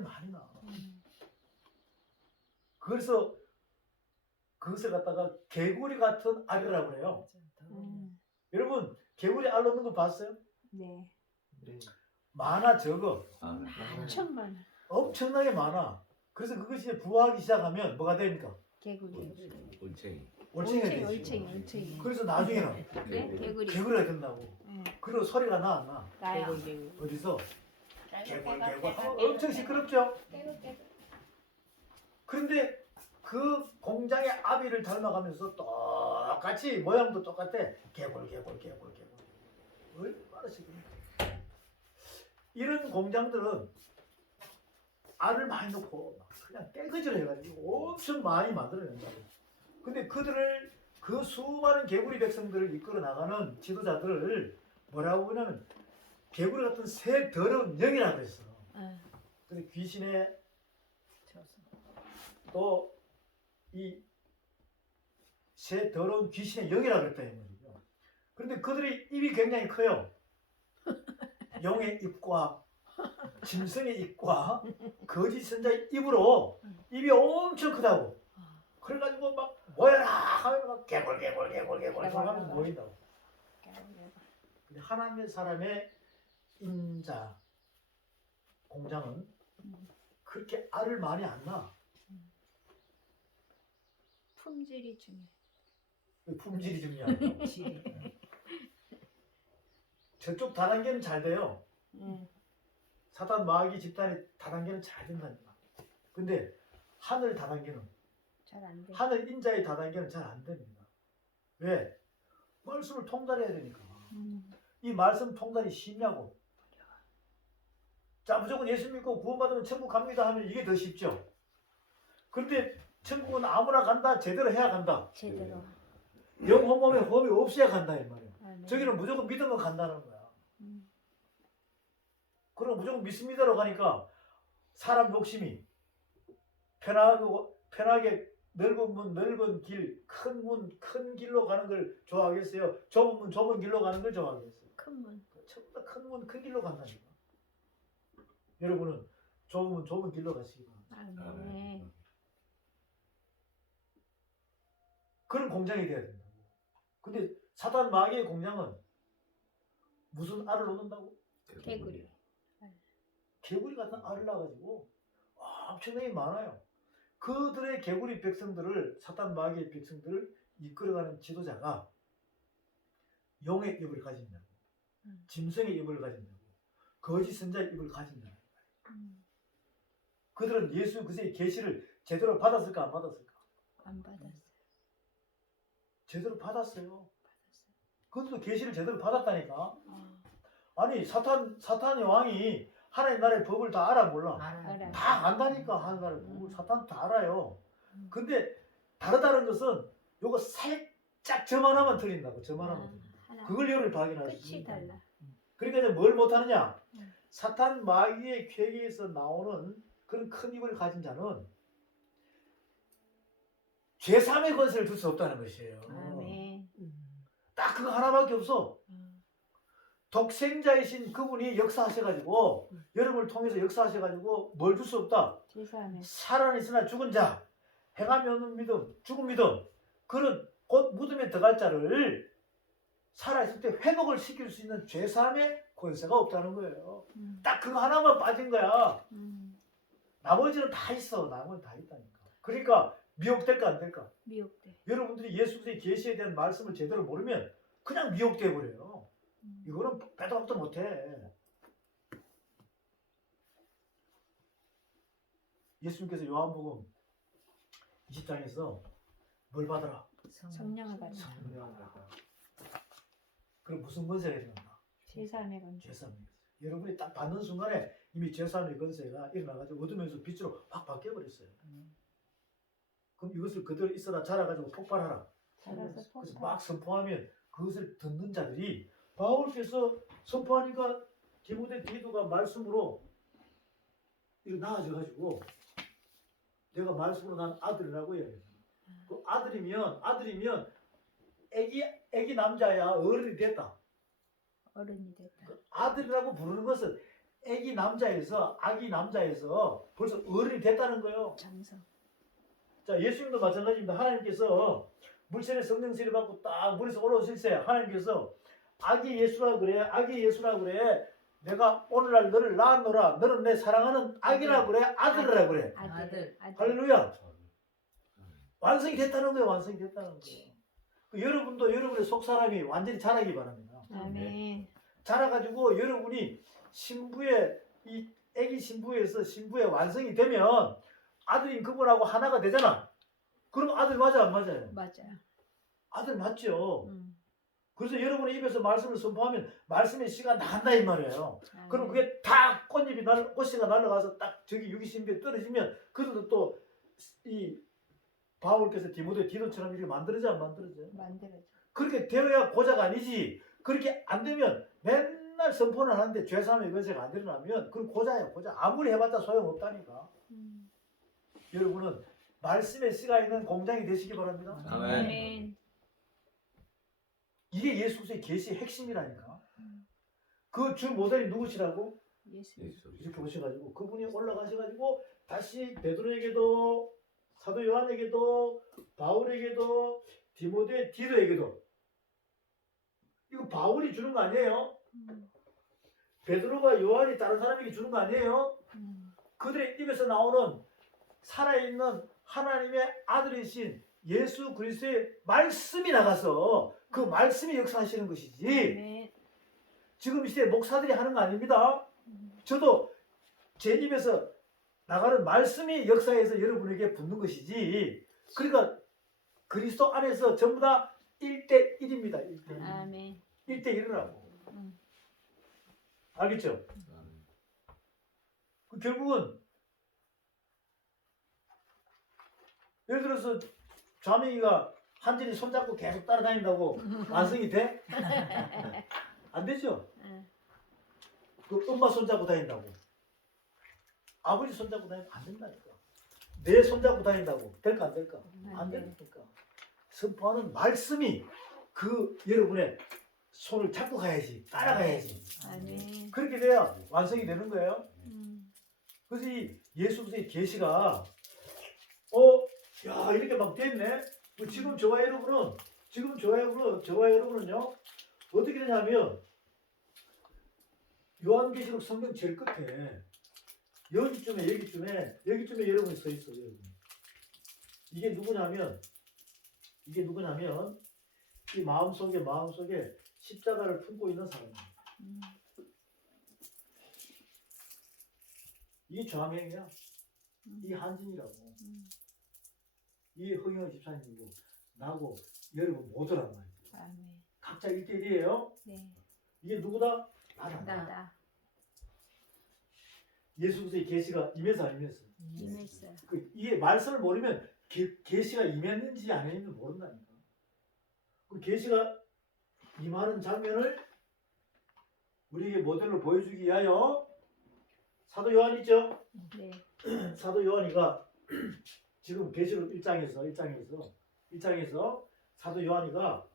많이 낳아. 그래서 그것을 갖다가 개구리 같은 알이라고 해요. 여러분 개구리 알 놓는 거 봤어요? 네. 많아 적어. 엄청 많아. 엄청나게 많아. 그래서 그것이 부화하기 시작하면 뭐가 됩니까? 개구리. 올챙이. 올챙이가 되지. 올챙이. 그래서 나중에는 네? 개구리. 개구리가 된다고. 그리고 소리가 나 안 나? 나요. 어디서? 개굴. 엄청 시끄럽죠? 그런데 그 공장의 아비를 닮아가면서 똑같이 모양도 똑같아. 개굴. 얼마나 시끄러워. 이런 공장들은 알을 많이 넣고 그냥 깨끗이로 해가지고 엄청 많이 만들어낸다고. 근데 그들을 그 수많은 개구리 백성들을 이끌어 나가는 지도자들을 뭐라고 하냐면 개구리 같은 새 더러운 영이라고 했어. 근데 귀신의 또 이 새 더러운 귀신의 영이라고 했다 이 말이죠. 그런데 그들의 입이 굉장히 커요. 용의 입과 짐승의 입과 거짓 선자의 입으로 입이 엄청 크다고. 그래가지고 막 모여라 하면 막 개굴 하면서 모인다고. 근데 하나님의 사람의 인자 공장은 그렇게 알을 많이 안 낳아. 품질이 중요해. 품질이 중요하죠. 저쪽 다단계는 잘 돼요. 사탄 마귀 집단의 다단계는 잘 된다니까. 근데 하늘 다단계는 잘 안 돼. 하늘 인자의 다단계는 잘 안 됩니다. 왜? 말씀을 통달해야 되니까. 이 말씀 통달이 쉽냐고. 자 무조건 예수 믿고 구원받으면 천국 갑니다 하면 이게 더 쉽죠. 그런데 천국은 아무나 간다 제대로 해야 간다. 제대로. 영혼 몸에 험이 없어야 간다 이 말이야. 아멘. 저기는 무조건 믿으면 간다는 거야. 음. 그럼 무조건 믿습니다로 가니까 사람 욕심이 편하게 넓은 문, 넓은 길, 큰 문, 큰 길로 가는 걸 좋아하겠어요? 좁은 문, 좁은 길로 가는 걸 좋아하겠어요? 큰 문. 전부 다 큰 문, 큰 길로 간다니까. 여러분은 좁은 문, 좁은 길로 가시기 바랍니다. 아멘. 그런 공장이 돼야 된다고. 근데 사단 마귀의 공장은 무슨 알을 놓는다고? 개구리. 개구리 같은 알을 낳아가지고 엄청나게 많아요. 그들의 개구리 백성들을 사단 마귀의 백성들을 이끌어가는 지도자가 용의 입을 가진다고, 짐승의 입을 가진다고, 거짓 선자의 입을 가진다고. 그들은 예수 그리스도의 계시를 제대로 받았을까 안 받았을까? 안 받았어요. 제대로 받았어요. 그들도 계시를 제대로 받았다니까. 아, 아니 사탄의 왕이 하나님 나라의 법을 다 알아 몰라? 알아요. 다 안다니까. 하나님 나라의 법을 사탄 다 알아요. 음. 근데 다르다는 것은 요거 살짝 점 하나만 틀린다고. 점 하나만 틀린다. 하나. 그걸 여러분이 발견할 수 끝이 있다. 달라. 그러니까 이제 뭘 못하느냐? 음. 사탄 마귀의 쾌기에서 나오는 그런 큰 입을 가진 자는 제3의 권세를 줄 수 없다는 것이에요. 아멘. 딱 그거 하나밖에 없어. 독생자이신 그분이 역사하셔가지고 여러분을 통해서 역사하셔가지고 뭘 줄 수 없다. 제사하면 살아있으나 죽은 자, 행함이 없는 믿음, 죽은 믿음, 그런 곧 무덤에 들어갈 자를 살아있을 때 회복을 시킬 수 있는 죄사함의 권세가 없다는 거예요. 딱 그거 하나만 빠진 거야. 나머지는 다 있어. 나머지는 다 있다니까. 그러니까 미혹될까 안 될까? 미혹돼. 여러분들이 예수 그리스도의 계시에 대한 말씀을 제대로 모르면 그냥 미혹돼 버려요. 이거는 빼도 박도 못해. 예수님께서 요한복음 20장에서 뭘 받아라? 성령을 받아. 성령을 받아라. 그럼 무슨 권세가 일어난다? 제사함의 건조. 죄사함의 권세. 여러분이 딱 받는 순간에 이미 죄사함의 권세가 일어나가지고 어둠에서 빛으로 확 바뀌어버렸어요. 그럼 이것을 그대로 있어라 자라가지고 폭발하라. 자라서 그래서 폭발. 막 선포하면 그것을 듣는 자들이 바울께서 선포하니까 디모데 디도가 말씀으로 이거 나아져가지고 내가 말씀으로 난 아들이라고 해요. 그 아들이면 애기 남자야. 어른이 됐다. 어른이 됐다. 그 아들이라고 부르는 것은 애기 남자에서 아기 남자에서 벌써 어른이 됐다는 거예요. 장성. 자, 예수님도 마찬가지입니다. 하나님께서 물체의 성령세를 받고 딱 물에서 올라오실 때 하나님께서 아기 예수라 그래. 아기 예수라 그래. 내가 오늘날 너를 낳았노라. 너는 내 사랑하는 아기라 그래. 아들이라 그래. 아들. 할렐루야. 완성이 됐다는 거예요. 완성이 됐다는 거예요. 그 여러분도 여러분의 속사람이 완전히 자라기 바랍니다. 아멘. 자라가지고 여러분이 신부의 이 아기 신부에서 신부의 완성이 되면 아들인 그분하고 하나가 되잖아. 그럼 아들 맞아 안 맞아요? 맞아요. 아들 맞죠. 그래서 여러분의 입에서 말씀을 선포하면 말씀의 씨가 나간다 이 말이에요. 그럼 그게 다 꽃씨가 날아가서 딱 저기 유기신비에 떨어지면 그들도 또 이 바울께서 디모데 디도처럼 이렇게 만들어져 안 만들어져? 만들어져. 그렇게 되어야 고자가 아니지. 그렇게 안 되면 맨날 선포는 하는데 죄사함의 권세가 안 일어나면 그건 고자예요. 고자. 아무리 해봤자 소용없다니까. 여러분은 말씀의 씨가 있는 공장이 되시기 바랍니다. 아멘. 이게 예수 그리스도의 계시의 핵심이라니까. 그 주 모델이 누구시라고? 예수. 이렇게 오셔가지고 그분이 올라가셔가지고 다시 베드로에게도 사도 요한에게도 바울에게도 디모데 디도에게도 이거 바울이 주는 거 아니에요? 베드로가 요한이 다른 사람에게 주는 거 아니에요? 그들의 입에서 나오는 살아있는 하나님의 아들이신 예수 그리스도의 말씀이 나가서 그 말씀이 역사하시는 것이지 아멘. 지금 이 시대 목사들이 하는 거 아닙니다. 저도 제 입에서 나가는 말씀이 역사에서 여러분에게 붙는 것이지 그러니까 그리스도 안에서 전부 다 1대1입니다. 1대1. 아멘. 1대1이라고. 알겠죠? 그 결국은 예를 들어서 자매이가 한진이 손잡고 계속 따라다닌다고 완성이 돼? 안 되죠? 응. 그 엄마 손잡고 다닌다고. 아버지 손잡고 다니면 안 된다니까. 내 손잡고 다닌다고. 될까 안 될까? 안 되니까. 선포하는 말씀이 그 여러분의 손을 잡고 가야지. 따라가야지. 아멘. 그렇게 돼야 완성이 되는 거예요. 음. 그래서 이 예수 그리스도의 계시가 야 이렇게 막 됐네. 지금 저와 여러분은요 어떻게 되냐면 요한계시록 성경 제일 끝에 여기쯤에 여러분이 서 있어요. 여러분. 이게 누구냐면 이 마음속에 십자가를 품고 있는 사람이에요. 음. 이 좌명이야. 이 한진이라고. 이 허경호 집사님이고 나고 여러분 모두란 말이에요. 아멘. 각자 1대1이에요. 네. 이게 누구다? 나다. 나다. 예수 그리스도의 계시가 임해서 안 임했어. 임했어요. 이게 말씀을 모르면 계시가 임했는지 안 임했는지 모른다니까. 그 계시가 임하는 장면을 우리에게 모델로 보여주기 위하여 사도 요한 있죠? 네. 사도 요한이가 지금 계시록 1장에서 사도 요한이가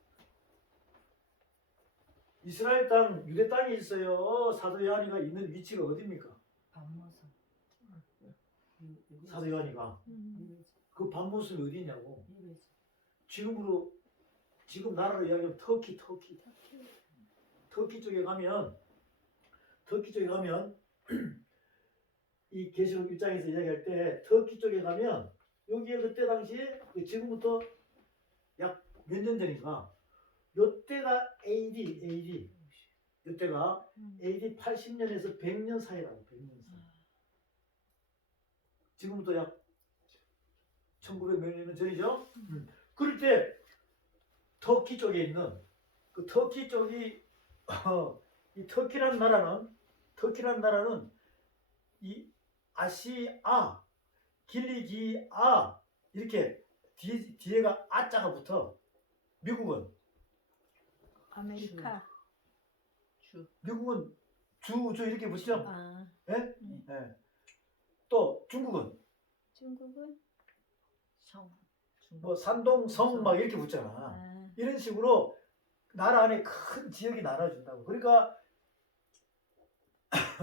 이스라엘 땅 유대 땅에 있어요. 사도 요한이가 있는 위치가 어디입니까? 밤모습. 사도 요한이가 그 밤모습이 어디 있냐고. 지금 나라로 이야기하면 터키 쪽에 가면 이 계시록 1장에서 이야기할 때 터키 쪽에 가면 여기에 그때 당시에 지금부터 약 몇 년 전인가 요때가 AD 요때가 AD 80년에서 100년 사이라고. 100년 사이. 지금부터 약 1900 몇 년 전이죠. 그럴 때 터키 쪽에 있는 그 터키 쪽이 이 터키라는 나라는 이 아시아, 길리기아 이렇게 뒤에가 아자가 붙어. 미국은 아메리카. 미국은 주 이렇게 붙죠. 아. 예? 예. 또 중국은 뭐 산동 성 막 이렇게 붙잖아. 아. 이런 식으로 나라 안에 큰 지역이 나눠준다고. 그러니까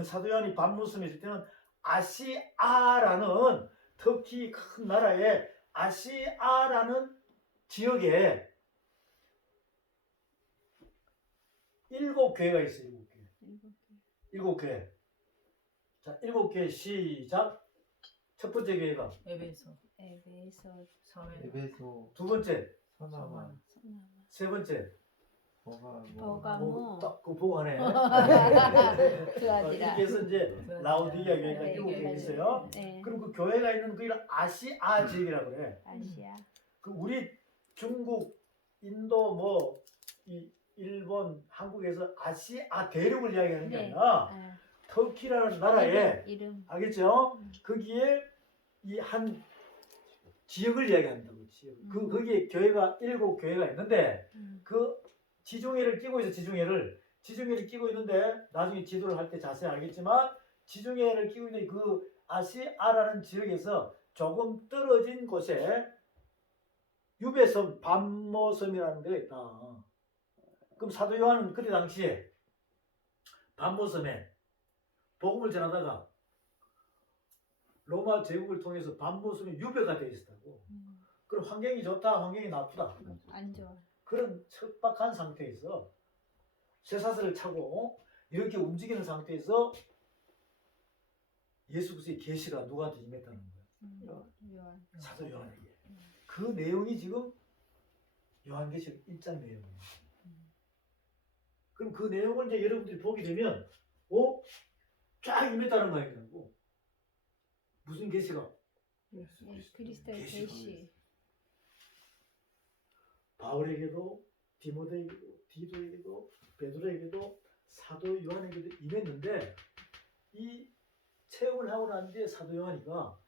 사도 요한이 밤모습에 있을 때는 아시아라는 터키 큰 나라에 아시아라는 지역에 7교회가 있어요. 7교회. 자, 7교회 시작. 첫 번째 교회가 에베소. 에베소, 두 번째, 서나마, 세 번째. 버가모. 딱 그거 보고 하네. 그 아들아. 이렇게 해서 이제 라우디게아 교회가 네, 7교회 있어요. 네. 그럼 그 교회가 있는 그 아시아 지역이라고 그래. 아시아. 그 우리 중국, 인도 이 일본, 한국에서 아시아 대륙을 이야기하는 게 네. 아니라 아. 터키라는 나라에 이름. 알겠죠? 거기에 이 한 지역을 이야기한다고. 지역. 거기에 교회가 7교회가 있는데 그 지중해를 끼고 있어. 지중해를 끼고 있는데 나중에 지도를 할 때 자세히 알겠지만 지중해를 끼고 있는 그 아시아라는 지역에서 조금 떨어진 곳에 유배섬, 밤모섬이라는 데가 있다. 그럼 사도 요한은 그때 당시에 밤모섬에 복음을 전하다가 로마 제국을 통해서 밤모섬에 유배가 되어 있었다고. 그럼 환경이 좋다, 환경이 나쁘다. 안 좋아. 그런 척박한 상태에서 쇠사슬을 차고 이렇게 움직이는 상태에서 예수 그리스도의 계시가 누구한테 임했다는 거예요. 요한. 사도 요한에게. 그 내용이 지금 요한계시록 1장 내용이에요. 그럼 그 내용을 이제 여러분들이 보게 되면 쫙 임했다는 거 아니냐고. 무슨 계시가? 그리스도의 계시가. 계시. 바울에게도 디모데에게도 디도에게도 베드로에게도 사도 요한에게도 임했는데 이 체험을 하고 난 뒤에 사도 요한이가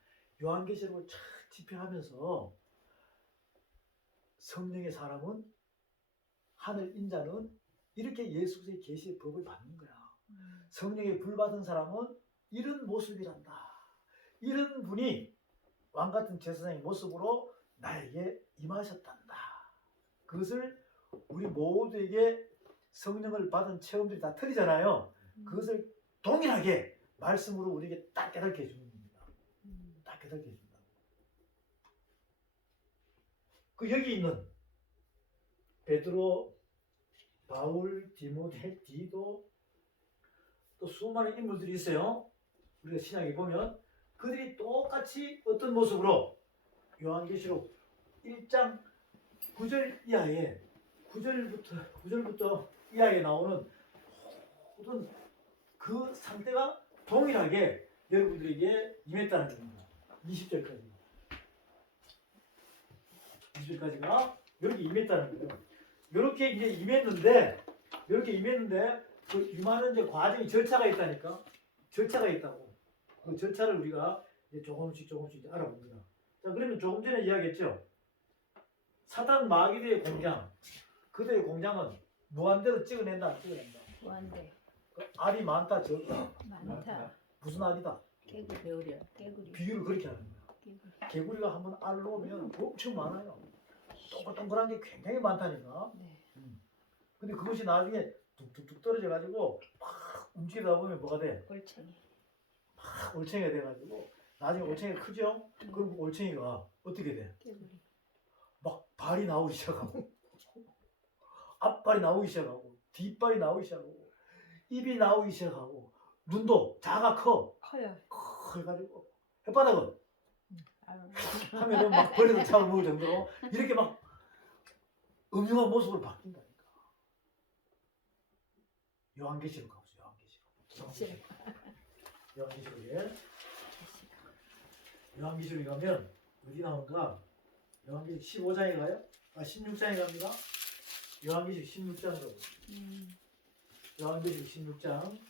요한계시록을 쫙 집필하면서 성령의 사람은 하늘 인자는 이렇게 예수 그리스도의 계시의 법을 받는 거야. 성령의 불 받은 사람은 이런 모습이란다. 이런 분이 왕 같은 제사장의 모습으로 나에게 임하셨단다. 그것을 우리 모두에게 성령을 받은 체험들이 다 틀리잖아요. 그것을 동일하게 말씀으로 우리에게 딱 깨닫게 해주는 겁니다. 딱 깨닫게 해준다. 그 여기 있는 베드로, 바울, 디모데, 디도 또 수많은 인물들이 있어요. 우리가 신약에 보면 그들이 똑같이 어떤 모습으로 요한계시록 1장 9절 이하에 9절부터 이하에 나오는 모든 그 상태가 동일하게 여러분들에게 임했다는 겁니다. 20절까지가 이렇게 임했다는 거예요. 이렇게 이제 임했는데 그 임하는 이제 과정이 절차가 있다니까. 절차가 있다고. 그 절차를 우리가 이제 조금씩 이제 알아봅니다. 자, 그러면 조금 전에 이야기했죠. 사탄 마귀들의 공장, 그들의 공장은 무한대로 찍어낸다. 무한대 그 알이 많다, 적다. 많다. 무슨 알이다? 개구리. 비유를 그렇게 하는 거야. 개구리가 한번 알 놓으면 엄청 많아요. 동글동글한 게 굉장히 많다니까. 네. 근데 그것이 나중에 뚝뚝뚝 떨어져가지고 막 움직이다 보면 뭐가 돼? 올챙이. 막 올챙이가 돼가지고 나중에 올챙이가 크죠? 그럼 그 올챙이가 어떻게 돼? 개구리. 막 발이 나오기 시작하고 앞발이 나오기 시작하고 뒷발이 나오기 시작하고 입이 나오기 시작하고 눈도 작아 커 해가지고 혓바닥은 하면은 막 벌레도 잡아먹을 정도로 이렇게 막 음흉한 모습으로 바뀐다니까. 요한계시록 가보죠. 요한계시록에 가면 어디 나오는가? 요한계시록 15장에 가요? 16장에 갑니다. 요한계시록 16장으로 요한계시록 16장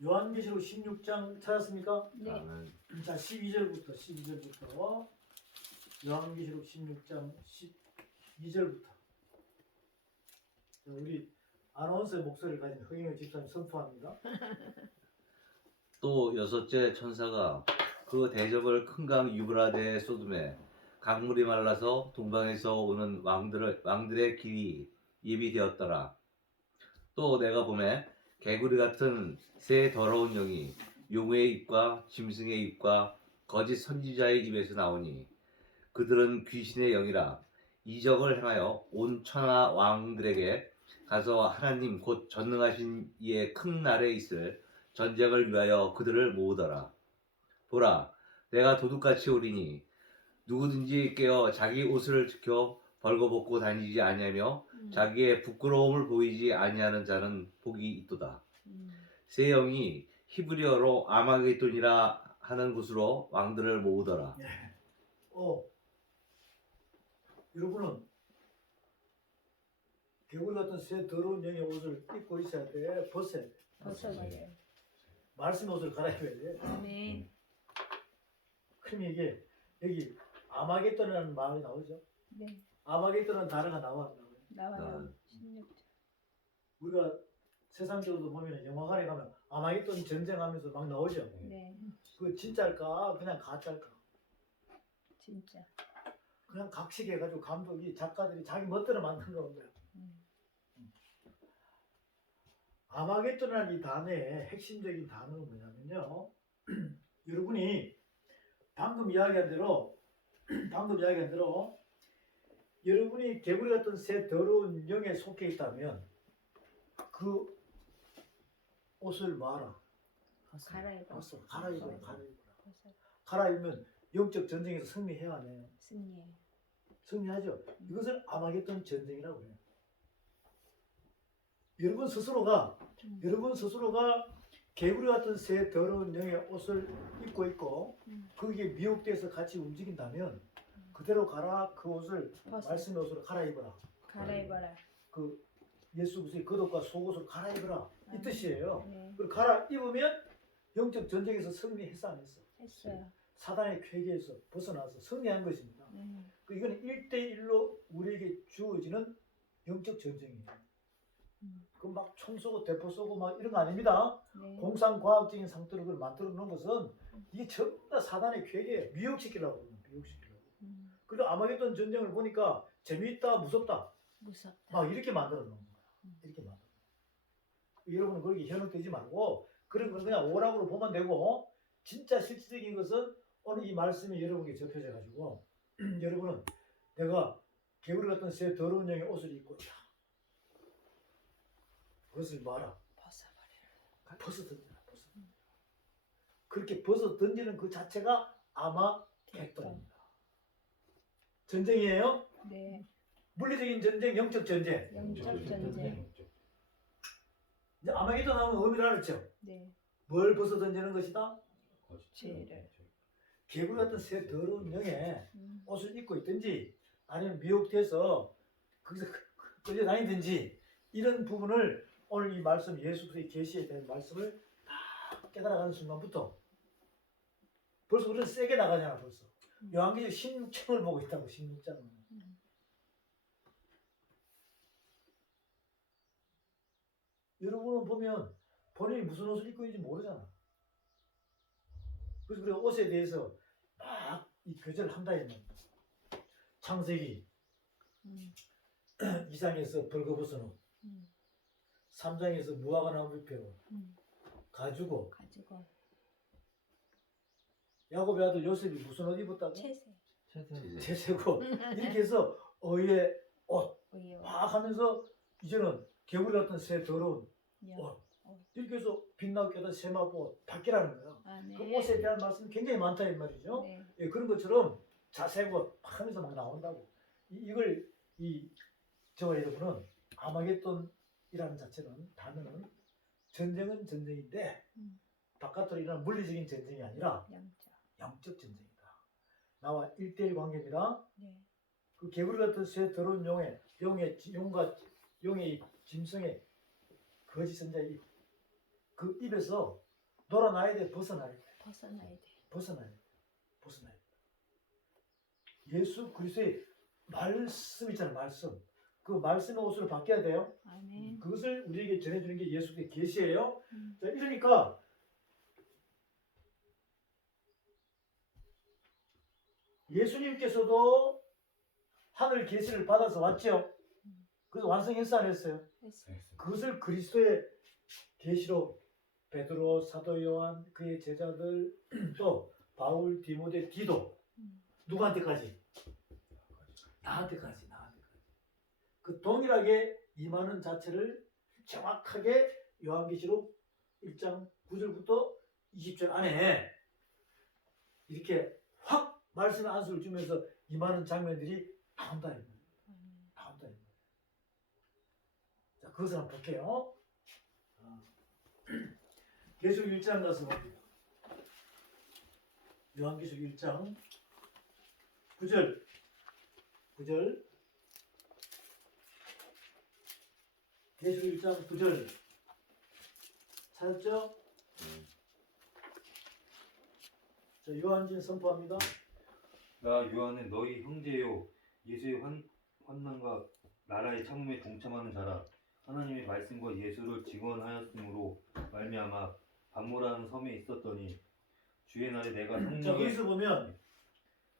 요한계시록 16장 찾았습니까? 네. 자, 12절부터 요한계시록 16장 12절부터 우리 아나운서의 목소리를 가진 허경영 집사님 선포합니다. 또 여섯째 천사가 그 대접을 큰 강 유브라데에 쏟음에 강물이 말라서 동방에서 오는 왕들의 길이 예비되었더라. 또 내가 보매 개구리 같은 새 더러운 영이 용의 입과 짐승의 입과 거짓 선지자의 입에서 나오니 그들은 귀신의 영이라 이적을 행하여 온 천하 왕들에게 가서 하나님 곧 전능하신 이의 큰 날에 있을 전쟁을 위하여 그들을 모으더라. 보라, 내가 도둑같이 오리니 누구든지 깨어 자기 옷을 지켜 벌거벗고 다니지 아니하며 자기의 부끄러움을 보이지 아니하는 자는 복이 있도다. 새 영이 히브리어로 아마겟돈이라 하는 곳으로 왕들을 모으더라. 여러분은 개구리 같은 새 더러운 영의 옷을 입고 있어야 돼. 벗어야 돼. 벗어버려요. 말씀의 옷을 갈아입어야 돼. 아멘. 그럼 이게 여기 아마겟돈이라는 말이 나오죠. 네. 아마겟돈이라는 단어가 나와요. 나와요. 16절. 우리가 세상적으로도 보면 영화관에 가면 아마겟돈 전쟁하면서 막 나오죠. 네. 그 진짜일까 그냥 가짜일까? 진짜. 그냥 각식해가지고 감독이 작가들이 자기 멋대로 만든 거예요. 아마겟돈이라는 이 단어의 핵심적인 단어는 뭐냐면요. 여러분이 방금 이야기한 대로 여러분이 개구리 같은 새 더러운 영에 속해 있다면 그 옷을 뭐하라? 갈아입어. 갈아입으면 영적 전쟁에서 승리해야 하네요. 승리해. 승리하죠. 이것을 아마겟돈 전쟁이라고 해요. 여러분 스스로가 개구리 같은 새 더러운 영의 옷을 입고 있고 거기에 미혹돼서 같이 움직인다면 그대로 가라. 그 옷을 벗어. 말씀의 옷으로 갈아입어라. 갈아입어라. 그 예수 그리스도의 겉옷과 속옷을 갈아입어라. 이 뜻이에요. 네. 그리고 갈아입으면 영적 전쟁에서 승리했어 안 했어? 했어요. 사단의 쾌계에서 벗어나서 승리한 것입니다. 그 이거는 1대1로 우리에게 주어지는 영적 전쟁이에요. 그 막 총 쏘고 대포 쏘고 막 이런 거 아닙니다. 네. 공상과학적인 상태로 그걸 만들어 놓은 것은 이게 전부 다 사단의 쾌계예요. 미혹시키려고 합니다. 미혹시키려고. 그리고 아마겟돈 전쟁을 보니까 재미있다, 무섭다. 무섭다. 막 이렇게 만들어 놓은 거야. 이렇게 만들어. 여러분은 그렇게 현혹되지 말고 그런 건 그냥 오락으로 보면 되고 진짜 실질적인 것은 오늘 이 말씀이 여러분에게 접혀져 가지고 여러분은 내가 개구리 같은 새 더러운 영의 옷을 입고 있다. 그것을 봐라. 벗어버려. 벗어 던져라. 벗어. 그렇게 벗어 던지는 그 자체가 아마 객돈입니다. 전쟁이에요. 네. 물리적인 전쟁, 영적 전쟁. 영적 전쟁. 이제 아마겟돈 하면 의미를 알았죠. 네. 뭘 벗어 던지는 것이다? 죄를. 개구리 같은 새 더러운 영의 음. 옷을 입고 있든지 아니면 미혹돼서 거기서 끌려다니든지 이런 부분을 오늘 이 말씀 예수 그리스도의 계시에 대한 말씀을 다 깨달아가는 순간부터 벌써 우리는 세게 나가잖아 벌써. 요한계시록 16장을 보고 있다고 16장을. 여러분은 보면 본인이 무슨 옷을 입고 있는지 모르잖아. 그래서 우리가 옷에 대해서 막 이 교제를 한다 했는데 창세기 2장에서 벌거벗은 옷, 3장에서 무화과 나무 잎으로 가지고 가지고 야곱의 아들 요셉이 무슨 옷 입었다고? 채색. 채색옷 이렇게 해서 어의 옷 의요. 막 하면서 이제는 개구리 같은 새 더러운 옷 이렇게 해서 빛나고 깨다 세마포 바뀌라는 거예요. 아, 네. 그 옷에 대한 말씀이 굉장히 많다 이 말이죠. 네. 예, 그런 것처럼 자세고 막 하면서 막 나온다고. 이걸 저와 여러분은 아마겟돈이라는 자체는 단어는 전쟁은 전쟁인데 바깥으로 일어나는 물리적인 전쟁이 아니라 영적. 영적 전쟁이다. 나와 1대1 관계입니다. 네. 그 개구리 같은 새 더러운 용의 짐승의 거짓 선자의 그 입에서 놀아나야 돼. 벗어나야 돼. 벗어나야 돼. 벗어나야 돼. 벗어나야 돼. 예수 그리스도의 말씀 있잖아요. 말씀. 그 말씀의 옷으로 바뀌어야 돼요. 아멘. 그것을 우리에게 전해주는 게 예수의 계시예요. 음. 자, 이러니까 예수님께서도 하늘 계시를 받아서 왔죠. 그래서 완성했어 안 했어요? 했어요. 그것을 그리스도의 계시로 베드로, 사도 요한, 그의 제자들 또 바울, 디모데, 디도 누구한테까지? 나한테까지. 그 동일하게 임하는 자체를 정확하게 요한계시록 1장 9절부터 20절 안에 이렇게 확 말씀의 안수를 주면서 임하는 장면들이 나온다. 나온다. 자, 그것을 한번 볼게요. 계시록 1장 가서 봅니다. 요한계시록 1장 9절 계시록 1장 9절 찾았죠? 자, 요한진 선포합니다. 나 요한은 너희 형제요 예수의 환난과 나라의 참음에 동참하는 자라. 하나님의 말씀과 예수를 증언하였으므로 말미암아 반모라는 섬에 있었더니 주의 날에 내가 자, 성령의 여기서 보면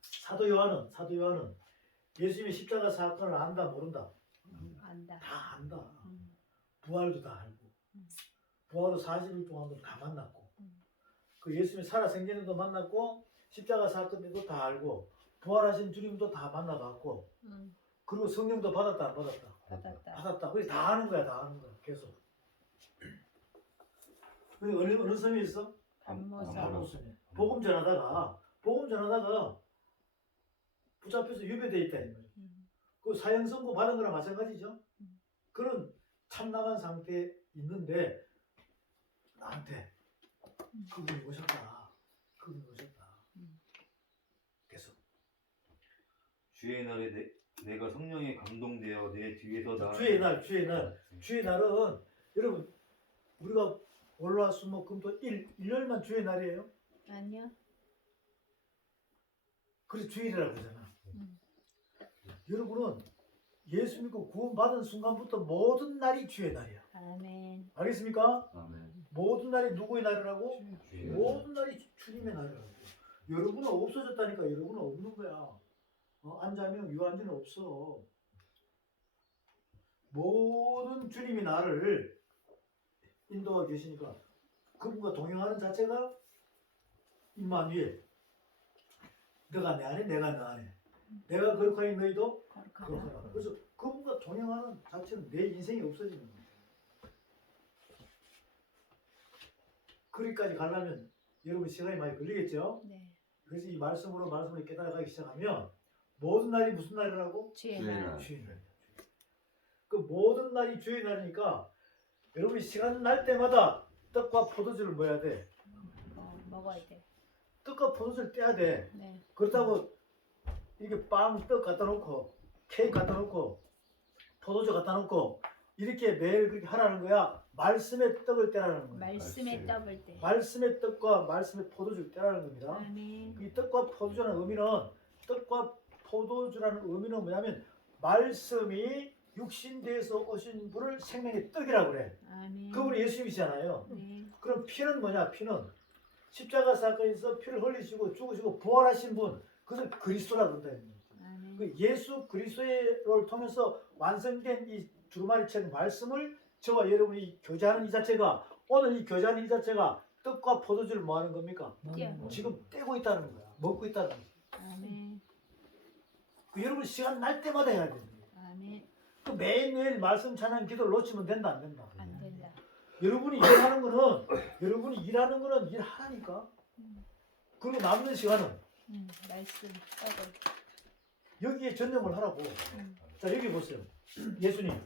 사도 요한은 예수님의 십자가 사건을 안다 모른다? 안다. 다 안다. 음. 부활도 다 알고 부활로 40일 동안도 다 만났고 그 예수님의 살아생전에도 만났고 십자가 사건 때도 다 알고 부활하신 주님도 다 만나봤고 그리고 성령도 받았다 안 받았다? 받았다. 그래서 다 아는 거야. 다 아는 거야. 계속. 근데 어느 섬에 있어? 반모섬. 반모섬에. 복음 전하다가 붙잡혀서 유배돼 있다 이 말이야. 그 사형 선고 받은 거랑 마찬가지죠. 그런 참나간 상태에 있는데 나한테 그분이 오셨다. 계속. 주의 날에 내가 성령에 감동되어 내 뒤에서 나 주의 날은 여러분 우리가 월화수목금토 일요일만 주의 날이에요. 아니요. 그래서 주일이라고 그러잖아. 음. 여러분은 예수 믿고 구원받은 순간부터 모든 날이 주의 날이야. 아멘. 알겠습니까? 아멘. 모든 날이 누구의 날이라고? 주의 모든 날이 주님의 날이라고. 여러분은 없어졌다니까. 여러분은 없는 거야. 안자명 유한지는 없어. 모든 주님이 나를 인도하고 계시니까 그분과 동행하는 자체가 임마누엘. 너가 내 안에, 내가 너 안에. 내가 거룩하니 너희도 거룩하라. 그래서 그분과 동행하는 자체는 내 인생이 없어지는 거야. 거기까지 가려면 여러분 시간이 많이 걸리겠죠? 네. 그래서 이 말씀을 깨달아가기 시작하면 모든 날이 무슨 날이라고? 주의 주의 날. 날. 주의 날. 그 모든 날이 주의 날이니까 여러분이 시간 날 때마다 떡과 포도주를 먹어야 돼. 먹어야 돼. 떡과 포도주를 떼야 돼. 네. 그렇다고 이렇게 빵, 떡 갖다 놓고 케이크 갖다 놓고 포도주 갖다 놓고 이렇게 매일 그렇게 하라는 거야. 말씀의 떡을 떼라는 거야. 말씀에 떡을 때. 말씀의 떡과 말씀의 포도주를 떼라는 겁니다. 아멘. 이 떡과 포도주라는 의미는 떡과 포도주라는 의미는 뭐냐면 말씀이 육신되어서 오신 분을 생명의 떡이라고 그래. 아멘. 그분이 예수님이시잖아요. 네. 그럼 피는 뭐냐? 피는 십자가 사건에서 피를 흘리시고 죽으시고 부활하신 분, 그것을 그리스도라고 그런다. 아멘. 그 예수 그리스도를 통해서 완성된 이 두루마리책 말씀을 저와 여러분이 교제하는 이 자체가 오늘 이 교제하는 이 자체가 떡과 포도주를 뭐 하는 겁니까? 떼어. 지금 떼고 있다는 거야. 먹고 있다는 거야. 아멘. 그 여러분 시간 날 때마다 해야 됩니다. 아멘. 또 매일매일 말씀 찬양 기도를 놓치면 된다 안 된다. 안 된다. 여러분이 일하는 거는 일하라니까. 그리고 남는 시간은 말씀 떡을. 여기에 전념을 하라고. 자 여기 보세요. 예수님은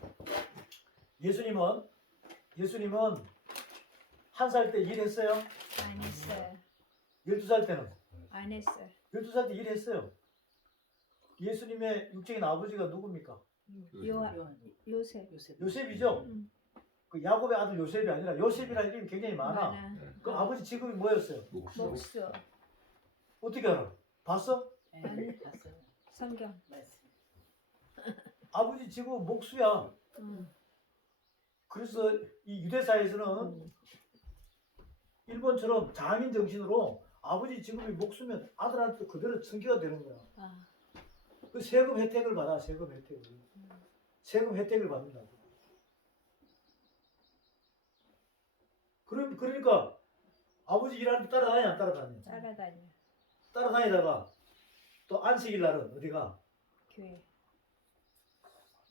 한 살 때 일했어요. 안 했어요. 12살 때는 안 했어요. 12살 때 일했어요. 예수님의 육적인 아버지가 누굽니까? 요셉. 요셉이죠. 그 야곱의 아들 요셉이 아니라 요셉이라는 이름이 굉장히 많아. 그 아버지 직업이 뭐였어요? 목수. 어떻게 알아? 봤어? 아니. 성경. 아버지 직업은 목수야. 그래서 이 유대사에서는 일본처럼 장인 정신으로 아버지 직업이 목수면 아들한테 그대로 청기가 되는 거야. 아. 그 세금 혜택을 받아. 세금 혜택을 받는다고. 그러니까 아버지 일하는데 따라다니 안 따라다니? 따라다녀. 따라다니다가 또 안식일 날은 어디가? 교회.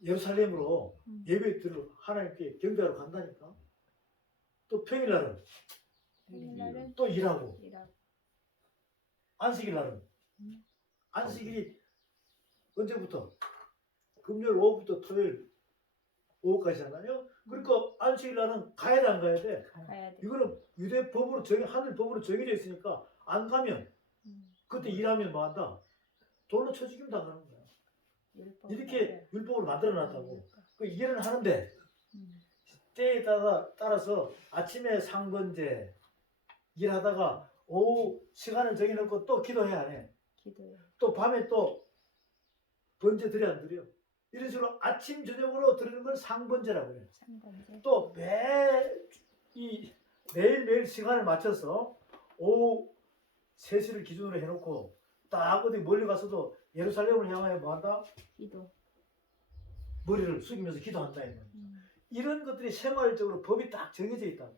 예루살렘으로 예배 드리러 하나님께 경배하러 간다니까. 또 평일날은 날은 또 일하고. 일하고. 안식일 날은 안식일이 언제부터? 금요일 오후부터 토요일 오후까지잖아요. 그러니까 안식일 날은 가야 돼 안 가야 돼? 가야 돼. 이거는 유대 법으로 하늘 법으로 정해져 있으니까 안 가면 그때 일하면 뭐 한다? 돌로 쳐 죽임 당하는 거야. 이렇게 율법으로 만들어 놨다고. 그 이해는 하는데 때에 따라서 아침에 상번제 일하다가 오후 시간을 정해놓고 또 기도해야 안 해. 기도해. 또 밤에 또 번제 드려 안 드려. 이런 식으로 아침 저녁으로 드리는 걸 상번제라고 해요. 상번제. 또 매일매일 시간을 맞춰서 오후 3시를 기준으로 해놓고 딱 어디 멀리 가서도 예루살렘을 향하여 뭐한다? 기도. 머리를 숙이면서 기도한다. 이런 것들이 생활적으로 법이 딱 정해져 있다.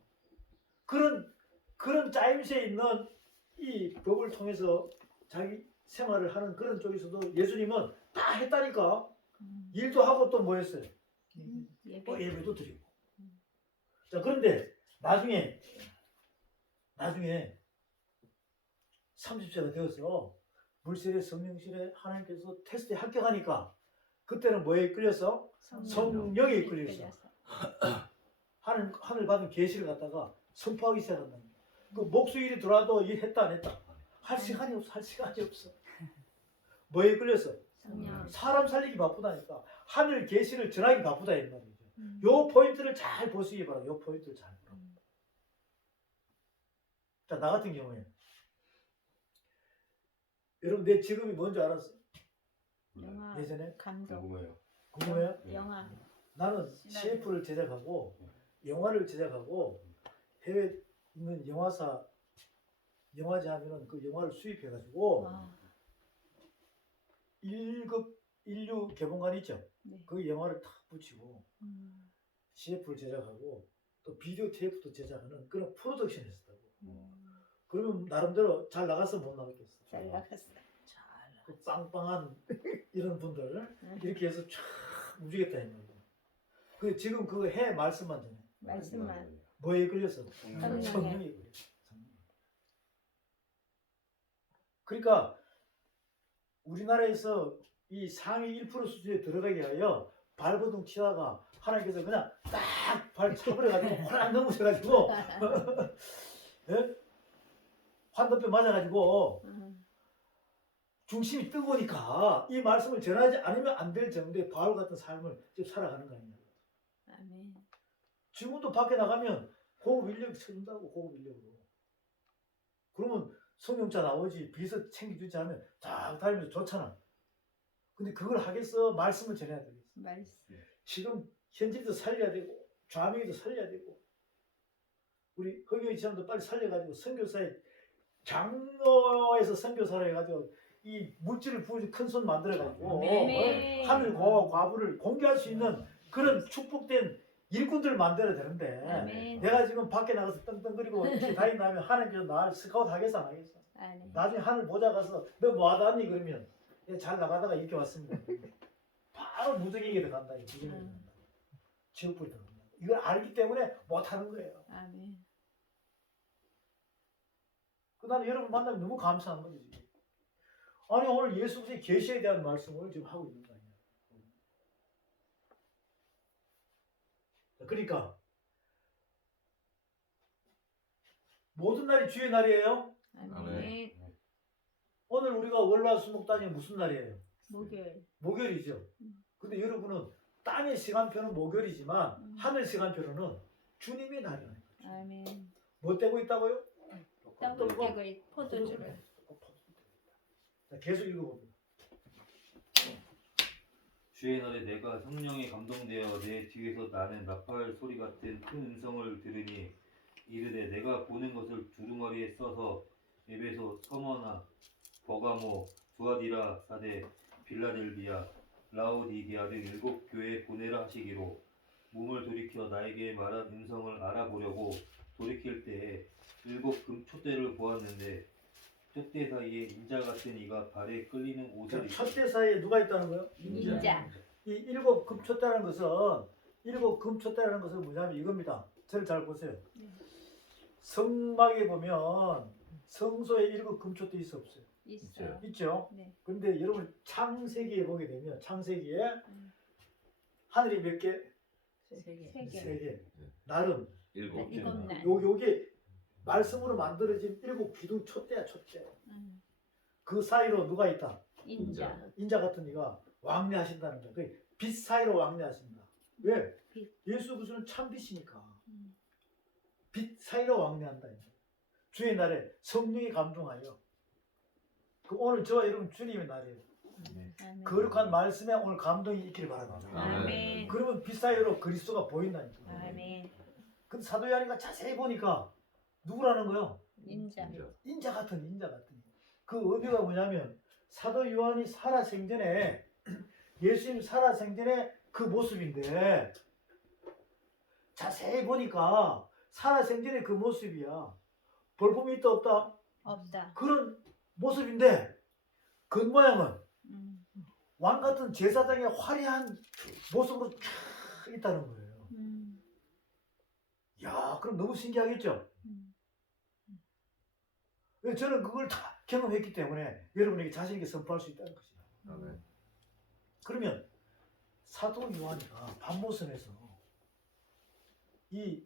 그런 짜임새에 있는 이 법을 통해서 자기 생활을 하는 그런 쪽에서도 예수님은 다 했다니까. 일도 하고 또 뭐 했어요? 예배. 또 예배도 드리고. 자, 그런데 나중에 30세가 되어서 물질의 성령실에 하나님께서 테스트에 합격하니까 그때는 뭐에 이끌려서? 성령에 이끌렸어. 하늘 받은 계시를 갖다가 선포하기 시작한다. 그 목수일이 들어와도 일했다 안 했다? 할 시간이 없어. 뭐에 이끌렸어? 성령. 사람 살리기 바쁘다니까. 하늘 계시를 전하기 바쁘다 이 말이죠. 요 포인트를 잘 보시기 바랍니다. 요 포인트를 잘 보라. 자, 나 같은 경우에 여러분 내 직업이 뭔지 알았어? 영화 예전에? 감독. 궁금해요. 궁금해요? 영화. 나는 CF를 제작하고 영화를 제작하고 해외 있는 영화사 영화제 하면은 그 영화를 수입해 가지고 와. 1급 인류 개봉관 있죠? 네. 그 영화를 탁 붙이고 CF를 제작하고 또 비디오 테이프도 제작하는 그런 프로덕션을 했었다고. 그러면 나름대로 잘 나갔어 못 나갔겠어? 잘 나갔어. 그 빵빵한 이런 분들 이렇게 해서 쫙 움직였다 했는데 그 지금 그 해 말씀만 전해. 말씀만. 뭐에 걸렸어? 성령에. 성령에 걸렸어. 성령. 그러니까 우리나라에서 이 상위 1% 수준에 들어가게 하여 발버둥 치다가 하나님께서 그냥 딱 발 차버려가지고 호랑 넘으셔가지고 예? 환도뼈 맞아가지고 중심이 뜨거우니까 이 말씀을 전하지 않으면 안 될 정도의 바울 같은 삶을 지금 살아가는 거 아니냐. 아멘. 지금도 밖에 나가면 고급 인력 쳐준다고 고급 인력으로. 그러면 성령차 나오지 비서 챙겨주지 하면 딱 다니면서 좋잖아. 근데 그걸 하겠어? 말씀을 전해야 되겠어. 말씀. 지금 현지도 살려야 되고 좌명이도 살려야 되고 우리 허경희 지사님도 빨리 살려가지고 선교사에 장로에서 선교사로 해가지고 이 물질을 부어서 큰 손 만들어가지고 아멘. 하늘 과부를 공개할 수 있는 그런 축복된 일꾼들을 만들어야 되는데 아멘. 내가 지금 밖에 나가서 떵떵거리고 이렇게 다닌다면 하나님께서 나를 스카우트 하겠어 안 하겠어? 아멘. 나중에 하늘 보자 가서 너 뭐 하다 왔니? 그러면 예, 잘 나가다가 이렇게 왔습니다. 바로 무적에게 들어간다. 무적에게 들어간다. 지옥불에 들어간다. 이걸 알기 때문에 못하는 거예요. 아멘. 나는 여러분 만나면 너무 감사한 거지. 아니 오늘 예수 그리스도의 계시에 대한 말씀을 지금 하고 있는 거 아니야. 그러니까 모든 날이 주의 날이에요. 아멘. 오늘 우리가 월화수목단이 무슨 날이에요? 목요일. 목요일이죠. 근데 여러분은 땅의 시간표는 목요일이지만 하늘 시간표로는 주님의 날이에요. 아멘. 뭐 떼고 있다고요? 떡을 깨고 포도주를. 자, 계속 읽어봅니다. 주의 날에 내가 성령에 감동되어 내 뒤에서 나는 나팔 소리 같은 큰 음성을 들으니 이르되 내가 보는 것을 두루마리에 써서 에베소, 서머나, 버가모, 두아디라, 사데, 빌라델비아, 라오디게아 등 7 교회에 보내라 하시기로 몸을 돌이켜 나에게 말한 음성을 알아보려고 돌이킬 때에 7 금촛대를 보았는데 촛대 사이에 인자 같은 이가 발에 끌리는 옷을 첫대 사이에 누가 있다는 거예요? 인자. 이 7 금촛대라는 것은 7 금촛대라는 것은 뭐냐면 이겁니다. 저를 잘 보세요. 성막에 보면 성소에 7 금촛대 있어 없어요? 있어요. 있죠. 네. 근데 여러분 창세기에 보게 되면 창세기에 하늘이 몇 개? 세 개. 3개. 나름 7. 일곱 날. 요게 말씀으로 만들어진 7 기둥 촛대야 촛대. 그 사이로 누가 있다? 인자. 인자 같은 이가 왕래하신다는 거야. 그 빛 사이로 왕래하신다. 왜? 빛. 예수 그리스도는 참 빛이니까. 빛 사이로 왕래한다. 주의 날에 성령이 감동하여. 그 오늘 저와 여러분 주님의 날이에요. 아멘. 거룩한 말씀에 오늘 감동이 있기를 바랍니다. 아멘. 그러면 빛 사이로 그리스도가 보인다니까. 아멘. 근데 사도 요한이가 자세히 보니까 누구라는 거요? 인자. 인자 같은. 그 의미가 뭐냐면 사도 요한이 살아생전에 예수님 살아생전에 그 모습인데 자세히 보니까 살아생전에 그 모습이야. 볼품이 있다 없다? 없다. 그런 모습인데 겉모양은 왕 같은 제사장의 화려한 모습으로 쫙 있다는 거예요. 야, 그럼 너무 신기하겠죠? 저는 그걸 다 경험했기 때문에 여러분에게 자신 있게 선포할 수 있다는 것이죠. 그러면 사도 요한이가 밤모선에서 이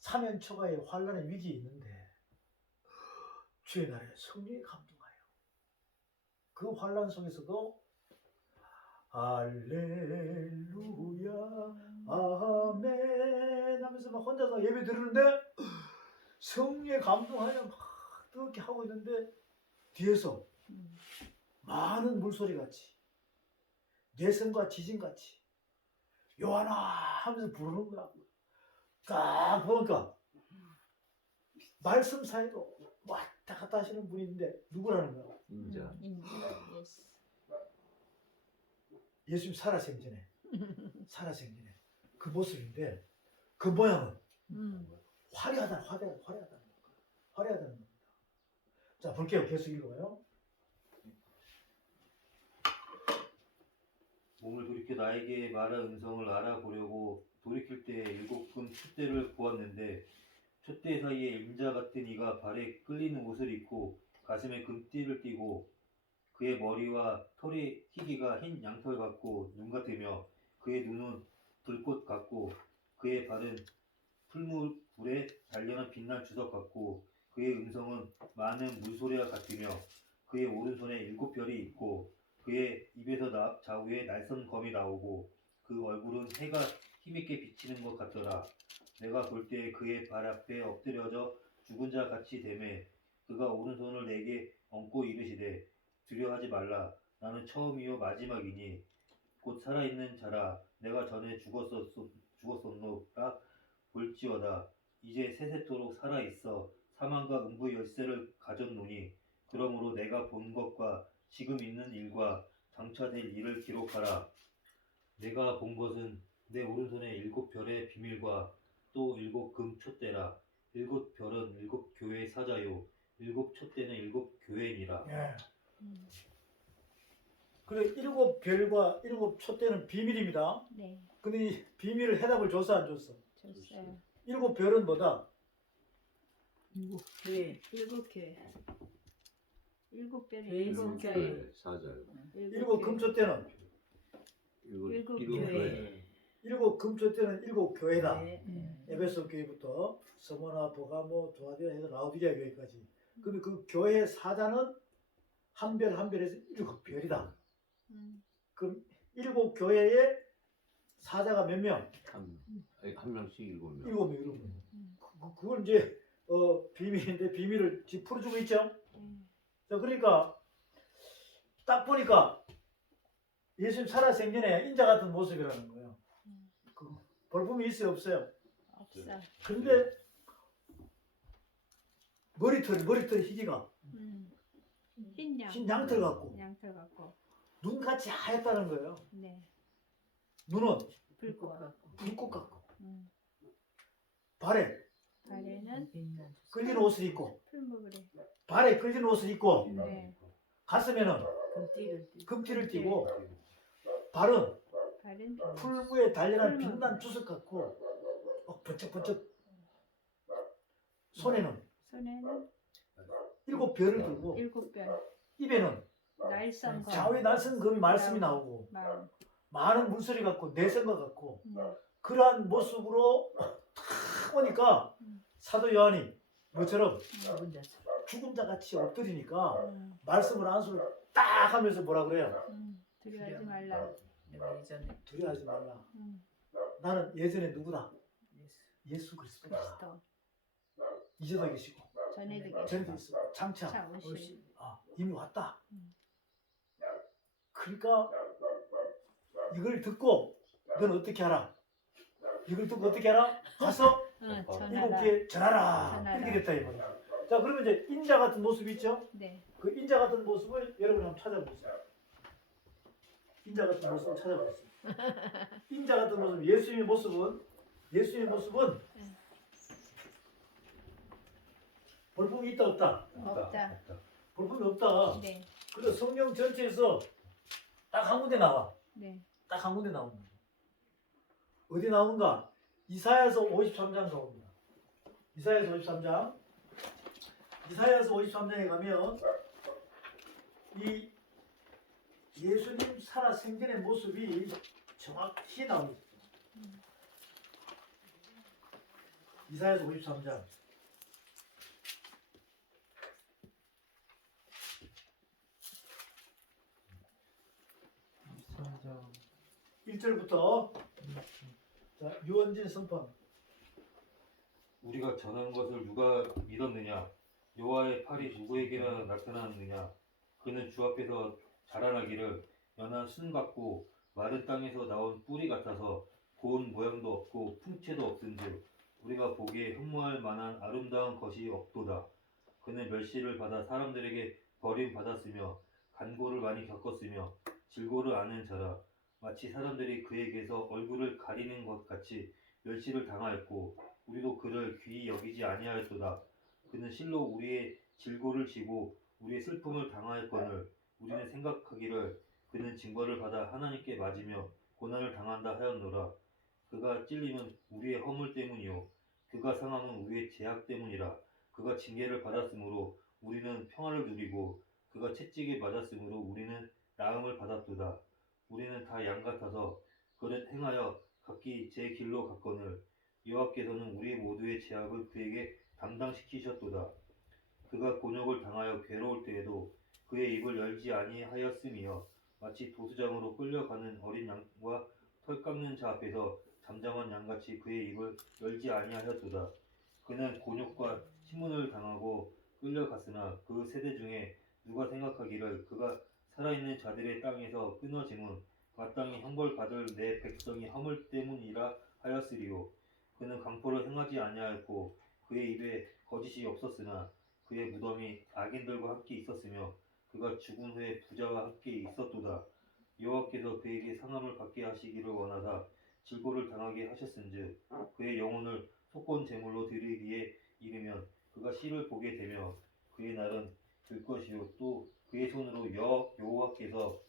사면초가의 환란의 위기에 있는데 주의 날에 성령이 감동하여 그 환란 속에서도 할렐루야 아멘 하면서 막 혼자서 예배 드리는데 성령에 감동하여 막 그렇게 하고 있는데 뒤에서 많은 물소리 같이 내성과 지진 같이 요하나 하면서 부르는 거야. 딱 보니까 말씀 사이로 왔다 갔다 하시는 분인데 누구라는 거야? 인자. 예수. 예수님 살아생전에 살아생전에 그 모습인데 그 모양은 화려하다는 겁니다. 자 볼게요. 계속 읽어봐요. 몸을 돌이켜 나에게 말한 음성을 알아보려고 돌이킬 때 7금 촛대를 보았는데 촛대 사이에 인자 같은 이가 발에 끌리는 옷을 입고 가슴에 금띠를 띠고 그의 머리와 털의 희기가 흰 양털 같고 눈 같으며 그의 눈은 불꽃 같고 그의 발은 풀물에 단련한 빛난 주석 같고 그의 음성은 많은 물소리와 같으며 그의 오른손에 7별이 있고 그의 입에서 좌우에 날선 검이 나오고 그 얼굴은 해가 힘있게 비치는 것 같더라. 내가 볼 때 그의 발 앞에 엎드려져 죽은 자 같이 되매 그가 오른손을 내게 얹고 이르시되 두려워하지 말라. 나는 처음이요 마지막이니 곧 살아있는 자라. 내가 전에 죽었었노라. 볼지어다 이제 세세토록 살아있어 사망과 음부 열쇠를 가졌노니 그러므로 내가 본 것과 지금 있는 일과 장차 될 일을 기록하라. 내가 본 것은 내 오른손에 7별의 비밀과 또 7금 촛대라. 7별은 7교회의 사자요 7촛대는 7교회니라. 예. 그래 7별과 7촛대는 비밀입니다. 네. 근데 이 비밀을 해답을 줬어 안 줬어? 줬어요. 7별은 뭐다? 교회. 7교회. 7별은 교회. 7교회. 네, 사자요. 7금촛대는? 일곱 교회. 7금촛대는 7교회다. 네. 에베소 교회부터 서머나 보가모 도아디아 해서 라우디게아 교회까지. 근데 그 교회의 사자는 한 별 한 별에서 7별이다. 그럼 7교회의 사자가 몇 명? 한 명씩 7명. 7명. 그걸 이제 비밀인데 비밀을 지금 풀어주고 있죠. 자, 그러니까 딱 보니까 예수님 살아생전에 인자 같은 모습이라는 거예요. 그 볼품이 있어요, 없어요? 없어. 근데 머리털 희기가 흰 양털 같고 양털 같고. 눈같이 하얗다는 거예요. 네. 눈은 불꽃. 불꽃 같고 음. 발에 발에는 끌리는 옷을 입고 풀무불에. 발에 끌리는 옷을 입고 네. 가슴에는 금띠를 금티를 띠고 발은 발은 풀무에 단련한 풀무. 빛난 주석 같고 번쩍번쩍 손에는 손에는 7별을 들고 7별. 입에는 날선 검. 좌우에 날선 금이 말씀이 나오고 말. 많은 물소리 같고 내성과 같고 그러한 모습으로 탁 오니까 사도 요한이 뭐처럼 죽은 자 같이 엎드리니까 말씀을 안수를 딱 하면서 뭐라 그래요? 두려워하지 말라. 내가 예전에 두려워하지 말라. 나는 예전에 누구다? 예수 그리스도다. 그리스도. 이제도 계시고 전에도 계시고. 전에도 있어. 장차 차 오실. 이미 왔다. 그러니까 이걸 듣고 넌 어떻게 하라? 이걸 듣고 어떻게 하라? 가서 전하라. 7개 전하라. 전하라. 이렇게 됐다 이 말이야. 자, 그러면 이제 인자 같은 모습 있죠? 네. 그 인자 같은 모습을 여러분 한번 찾아보세요. 인자 같은 모습을 찾아보세요. 인자 같은 모습, 예수님의 모습은 볼품이 있다 없다? 없다. 볼품이 없다. 네. 그래서 성경 전체에서 딱 한 군데 나와. 네. 딱 한 군데 나옵니다. 어디 나오는가? 이사야서 53장 나옵니다. 이사야서 53장. 이사야서 53장에 가면 이 예수님 살아 생전의 모습이 정확히 나옵니다. 이사야서 53장. 선장 1절부터 자, 유원진 선포. 우리가 전한 것을 누가 믿었느냐? 여호와의 팔이 누구에게나 나타났느냐? 그는 주 앞에서 자라나기를 연한 순 같고 마른 땅에서 나온 뿌리 같아서 고운 모양도 없고 풍채도 없은즉 우리가 보기에 흠모할 만한 아름다운 것이 없도다. 그는 멸시를 받아 사람들에게 버림받았으며 간고를 많이 겪었으며 질고를 아는 자라. 마치 사람들이 그에게서 얼굴을 가리는 것 같이 멸시를 당하였고 우리도 그를 귀히 여기지 아니하였도다. 그는 실로 우리의 질고를 지고 우리의 슬픔을 당하였거늘 우리는 생각하기를 그는 징벌을 받아 하나님께 맞으며 고난을 당한다 하였노라. 그가 찔림은 우리의 허물 때문이요 그가 상함은 우리의 죄악 때문이라. 그가 징계를 받았으므로 우리는 평화를 누리고 그가 채찍에 맞았으므로 우리는 나음을 받았도다. 우리는 다 양 같아서 그릇 행하여 각기 제 길로 갔거늘 여호와께서는 우리 모두의 죄악을 그에게 담당시키셨도다. 그가 곤욕을 당하여 괴로울 때에도 그의 입을 열지 아니하였으며 마치 도수장으로 끌려가는 어린 양과 털 깎는 자 앞에서 잠잠한 양같이 그의 입을 열지 아니하였도다. 그는 곤욕과 신문을 당하고 끌려갔으나 그 세대 중에 누가 생각하기를 그가 살아있는 자들의 땅에서 끊어짐은 마땅히 형벌받을 내 백성의 허물 때문이라 하였으리요. 그는 강포를 행하지 아니하였고 그의 입에 거짓이 없었으나 그의 무덤이 악인들과 함께 있었으며 그가 죽은 후에 부자와 함께 있었도다. 여호와께서 그에게 상함을 받게 하시기를 원하사 질고를 당하게 하셨은즉 그의 영혼을 속건 제물로 드리기에 이르면 그가 씨를 보게 되며 그의 날은 들 것이요 또 그의 손으로 여호와께서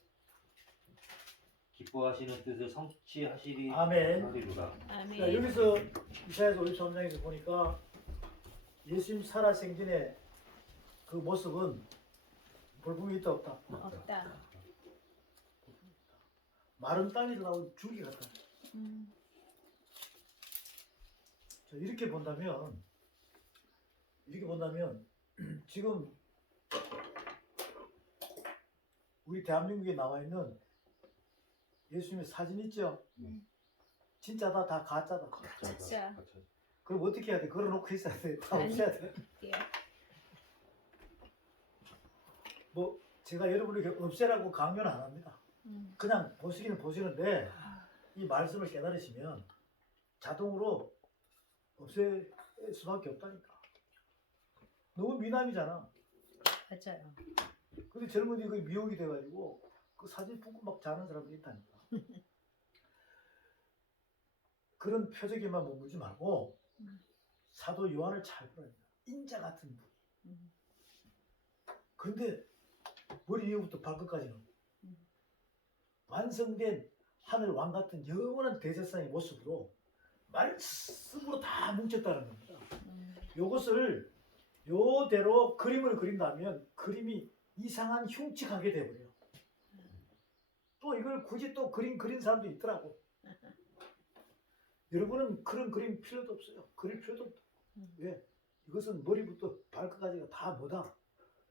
기뻐하시는 뜻을 성취하시리 아멘. 하리로다. 자, 아멘. 여기서 이사야서 53장에서 보니까 예수님 살아생전의 그 모습은 볼품이 있다 없다. 없다. 마른 땅에서 나온 줄기 같다. 자, 이렇게 본다면 지금 우리 대한민국에 나와 있는 예수님의 사진 있죠? 진짜다 다 가짜다. 진짜. 그럼 어떻게 해야 돼? 걸어놓고 있어야 돼. 다 아니. 없애야 돼. 예. 뭐 제가 여러분에게 없애라고 강요는 안 합니다. 그냥 보시기는 보시는데 이 말씀을 깨달으시면 자동으로 없앨 수밖에 없다니까. 너무 미남이잖아. 맞아요. 근데 젊은이 그 미혹이 돼가지고 그 사진 품고 막 자는 사람들이 있다니까. 그런 표적에만 머물지 말고 사도 요한을 잘 보라. 인자 같은 분. 그런데 머리 위부터 발끝까지는 완성된 하늘 왕 같은 영원한 대제사장의 모습으로 말씀으로 다 뭉쳤다는 겁니다. 요것을 요대로 그림을 그린다면 그림이 이상한 흉측하게 돼버려요. 또 이걸 굳이 또 그린 사람도 있더라고. 여러분은 그런 그림 필요도 없어요. 그릴 필요도 없다. 왜? 이것은 머리부터 발끝까지가 다 뭐다?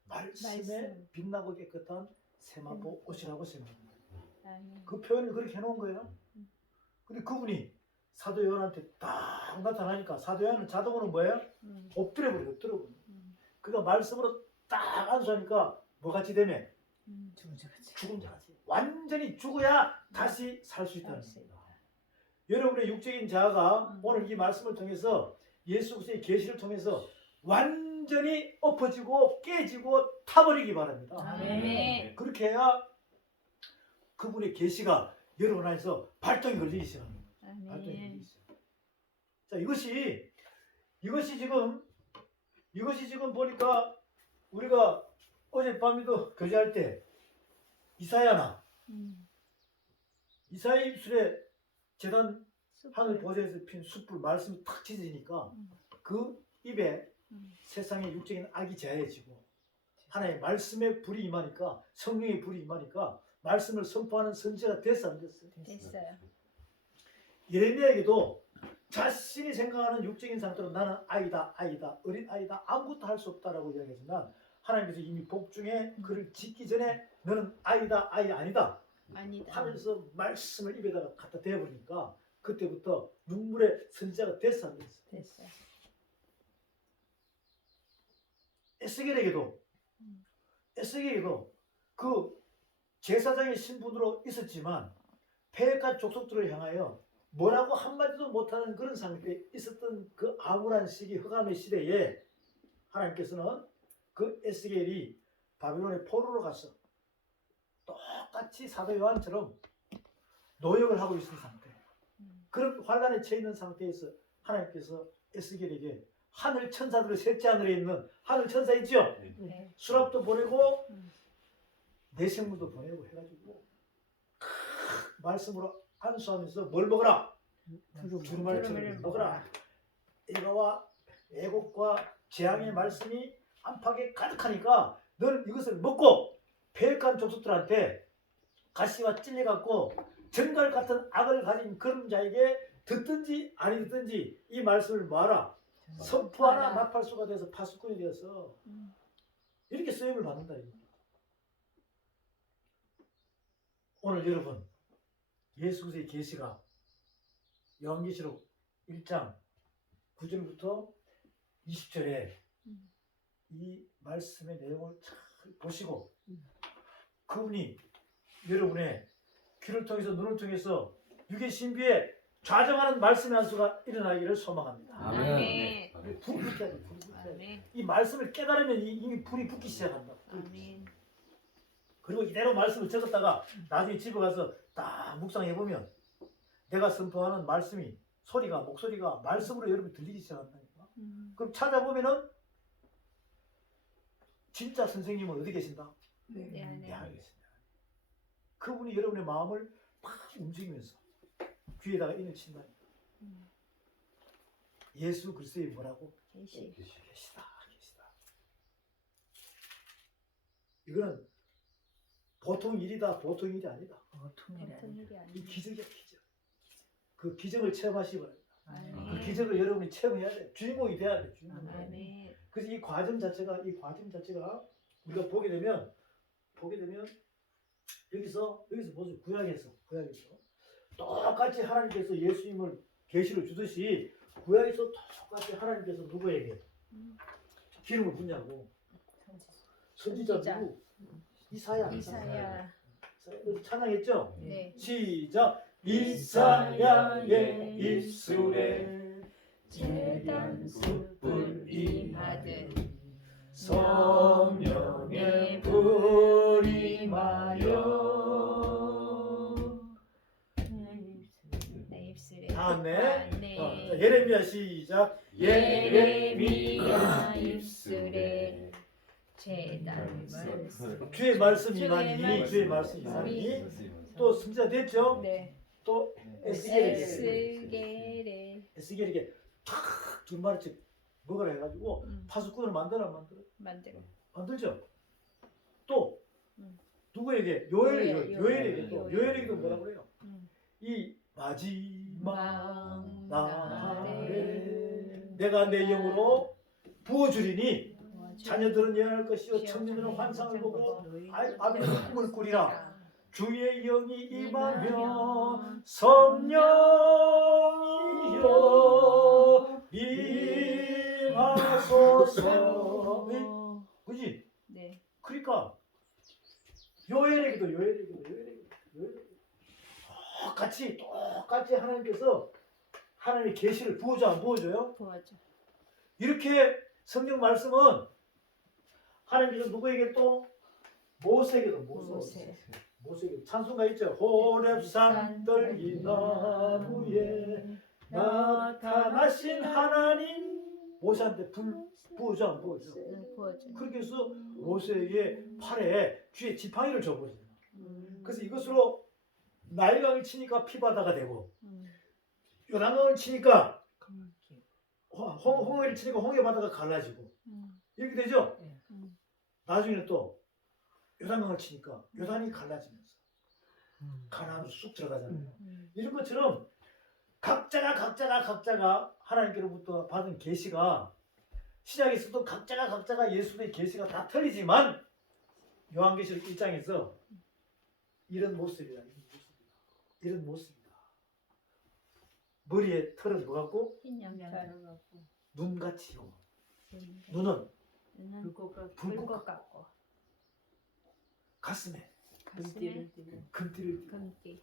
말씀에 말씀. 빛나고 깨끗한 세마포 옷이라고 생각합니다. 아멘. 그 표현을 그렇게 해놓은 거예요. 근데 그분이 사도 요한한테 딱 나타나니까 사도 요한은 자동으로 뭐예요? 엎드려버려. 그가 말씀으로 딱 안수하니까 뭐같이 되면 죽은 자같이 완전히 죽어야 다시 살 수 있다는 겁니다. 여러분의 육적인 자아가 오늘 이 말씀을 통해서 예수 그리스도의 계시를 통해서 완전히 엎어지고 깨지고 타버리기 바랍니다. 아멘. 그렇게 해야 그분의 계시가 여러분 안에서 발동이 걸리기 시작합니다. 발동이 걸리기 아멘. 시작. 자, 이것이 지금 보니까 우리가 어젯밤에도 교제할 때 이사야나 이사야 입술에 재단 하늘 보좌에서 핀 숯불 말씀이 탁 찢어지니까 그 입에 세상의 육적인 악이 제하여지고 하나의 말씀의 불이 임하니까 성령의 불이 임하니까 말씀을 선포하는 선지자가 됐어 안 됐어요? 됐어요. 예레미야에게도 자신이 생각하는 육적인 상태로 나는 아이다 어린 아이다 아무것도 할 수 없다라고 이야기하지만 하나님께서 이미 복중에 그를 짓기 전에 너는 아이다 아이 아니다 아니다. 하면서 말씀을 입에다가 갖다 대버리니까 그때부터 눈물의 선지자가 됐어 안 됐어? 됐어요. 에스겔에게도 그 제사장의 신분으로 있었지만 폐역한 족속들을 향하여 뭐라고 한마디도 못하는 그런 상태에 있었던 그 암울한 시기, 흑암의 시대에 하나님께서는 그 에스겔이 바빌론의 포로로 가서 똑같이 사도 요한처럼 노역을 하고 있는 상태, 그런 환란에 처해 있는 상태에서 하나님께서 에스겔에게 하늘 천사들을 셋째 하늘에 있는 하늘 천사 있죠? 네. 수랍도 보내고 내생물도 보내고 해가지고 말씀으로 안수하면서 뭘 먹어라? 두루마리처럼 먹어라. 애가와 애곡과 재앙의 말씀이 안팎에 가득하니까 너는 이것을 먹고 폐역한 족속들한테 가시와 찔려갖고 정갈 같은 악을 가진 그런 자에게 듣든지 아니 듣든지 이 말씀을 뭐하라? 선포하라. 나팔수가 돼서 파수꾼이 되어서 이렇게 쓰임을 받는다. 오늘 여러분 예수 그리스도의 계시가 요한계시록 1장 9절부터 20절에 이 말씀의 내용을 잘 보시고 그분이 여러분의 귀를 통해서 눈을 통해서 육의 신비에 좌정하는 말씀의 한 수가 일어나기를 소망합니다. 아멘. 불이 붙어야 돼. 불이 붙어야 돼. 아멘. 이 말씀을 깨달으면 이미 불이 붙기 시작한다. 아멘. 그리고 이대로 말씀을 적었다가 나중에 집에 가서 딱 묵상해 보면 내가 선포하는 말씀이 목소리가 말씀으로 여러분 들리기 시작한다니까. 그럼 찾아보면은 진짜 선생님은 어디 계신다? 네, 내 네. 안에 계신다. 그분이 여러분의 마음을 막 움직이면서 귀에다가 인을 친다니까. 예수 그리스도의 뭐라고? 계시. 계시다. 이거는 보통 일이다. 보통 일이 아니다. 보통 일이 이 아니에요. 기적이야, 기적. 그 기적을 체험하시기 바랍니다. 그 아멘. 기적을 여러분이 체험해야 돼. 주인공이 돼야 돼. 주인공이. 아멘. 그래서 이 과정 자체가 우리가 보게 되면 여기서 보세요. 구약에서 똑같이 하나님께서 예수님을 계시를 주듯이 구약에서 똑같이 하나님께서 누구에게 기름을 붓냐고. 선지자 누구? 이사야. 찬양했죠? 네. 시작. 이사야의 입술에 재단 숯불 임하듯 성령의 불이 임하여. 내 입술에 다음에 네. 자, 예레미야 시작. 예레미야 입술에 재단 숯불 주의 말씀 주의 임하니 말씀 주의 말씀 임하니 또 선지자 됐죠? 네. 또 에스겔에게 탁 두루마리씩 먹으라 해가지고 파수꾼을 만들어 만들죠. 또 누구에게? 요엘에게도 뭐라고 그래요? 이 마지막 날에 내가 내 영으로 부어주리니 자녀들은 예언할 것이요 청년들은 환상을 보고 아비는 꿈을 꾸리라. 주의 영이 임하면 성령이여 임하소서. 그지? 네. 그러니까 요엘에게도 똑같이 하나님께서 하나님의 계시를 부어줘 안 부어줘요? 도와줘. 이렇게 성경 말씀은 하나님께서 누구에게 또 모세에게도 찬송가 있죠. 호렙산 떨기 나무에 나타나신 하나님. 모세한테 불 부어줘 안 부어줘? 부어줘. 그렇게 해서 모세에게 팔에 귀에 지팡이를 줘버려요. 그래서 이것으로 나일강을 치니까 피바다가 되고 요단강을 치니까 홍해를 치니까 홍해바다가 갈라지고 이렇게 되죠. 나중에는 또 요단강을 치니까 요단이 갈라지면서 가나안으로 쑥 들어가잖아요. 이런 것처럼 각자가 하나님께로부터 받은 계시가 신약에서도 각자가 예수의 계시가 다 틀리지만 요한계시록 1장에서 이런 모습이다. 머리에 털은 뭐 같고 흰 양털. 눈같이요. 눈은 불꽃 같고. 가슴에 가슴에 금띠를 띠고 금띠.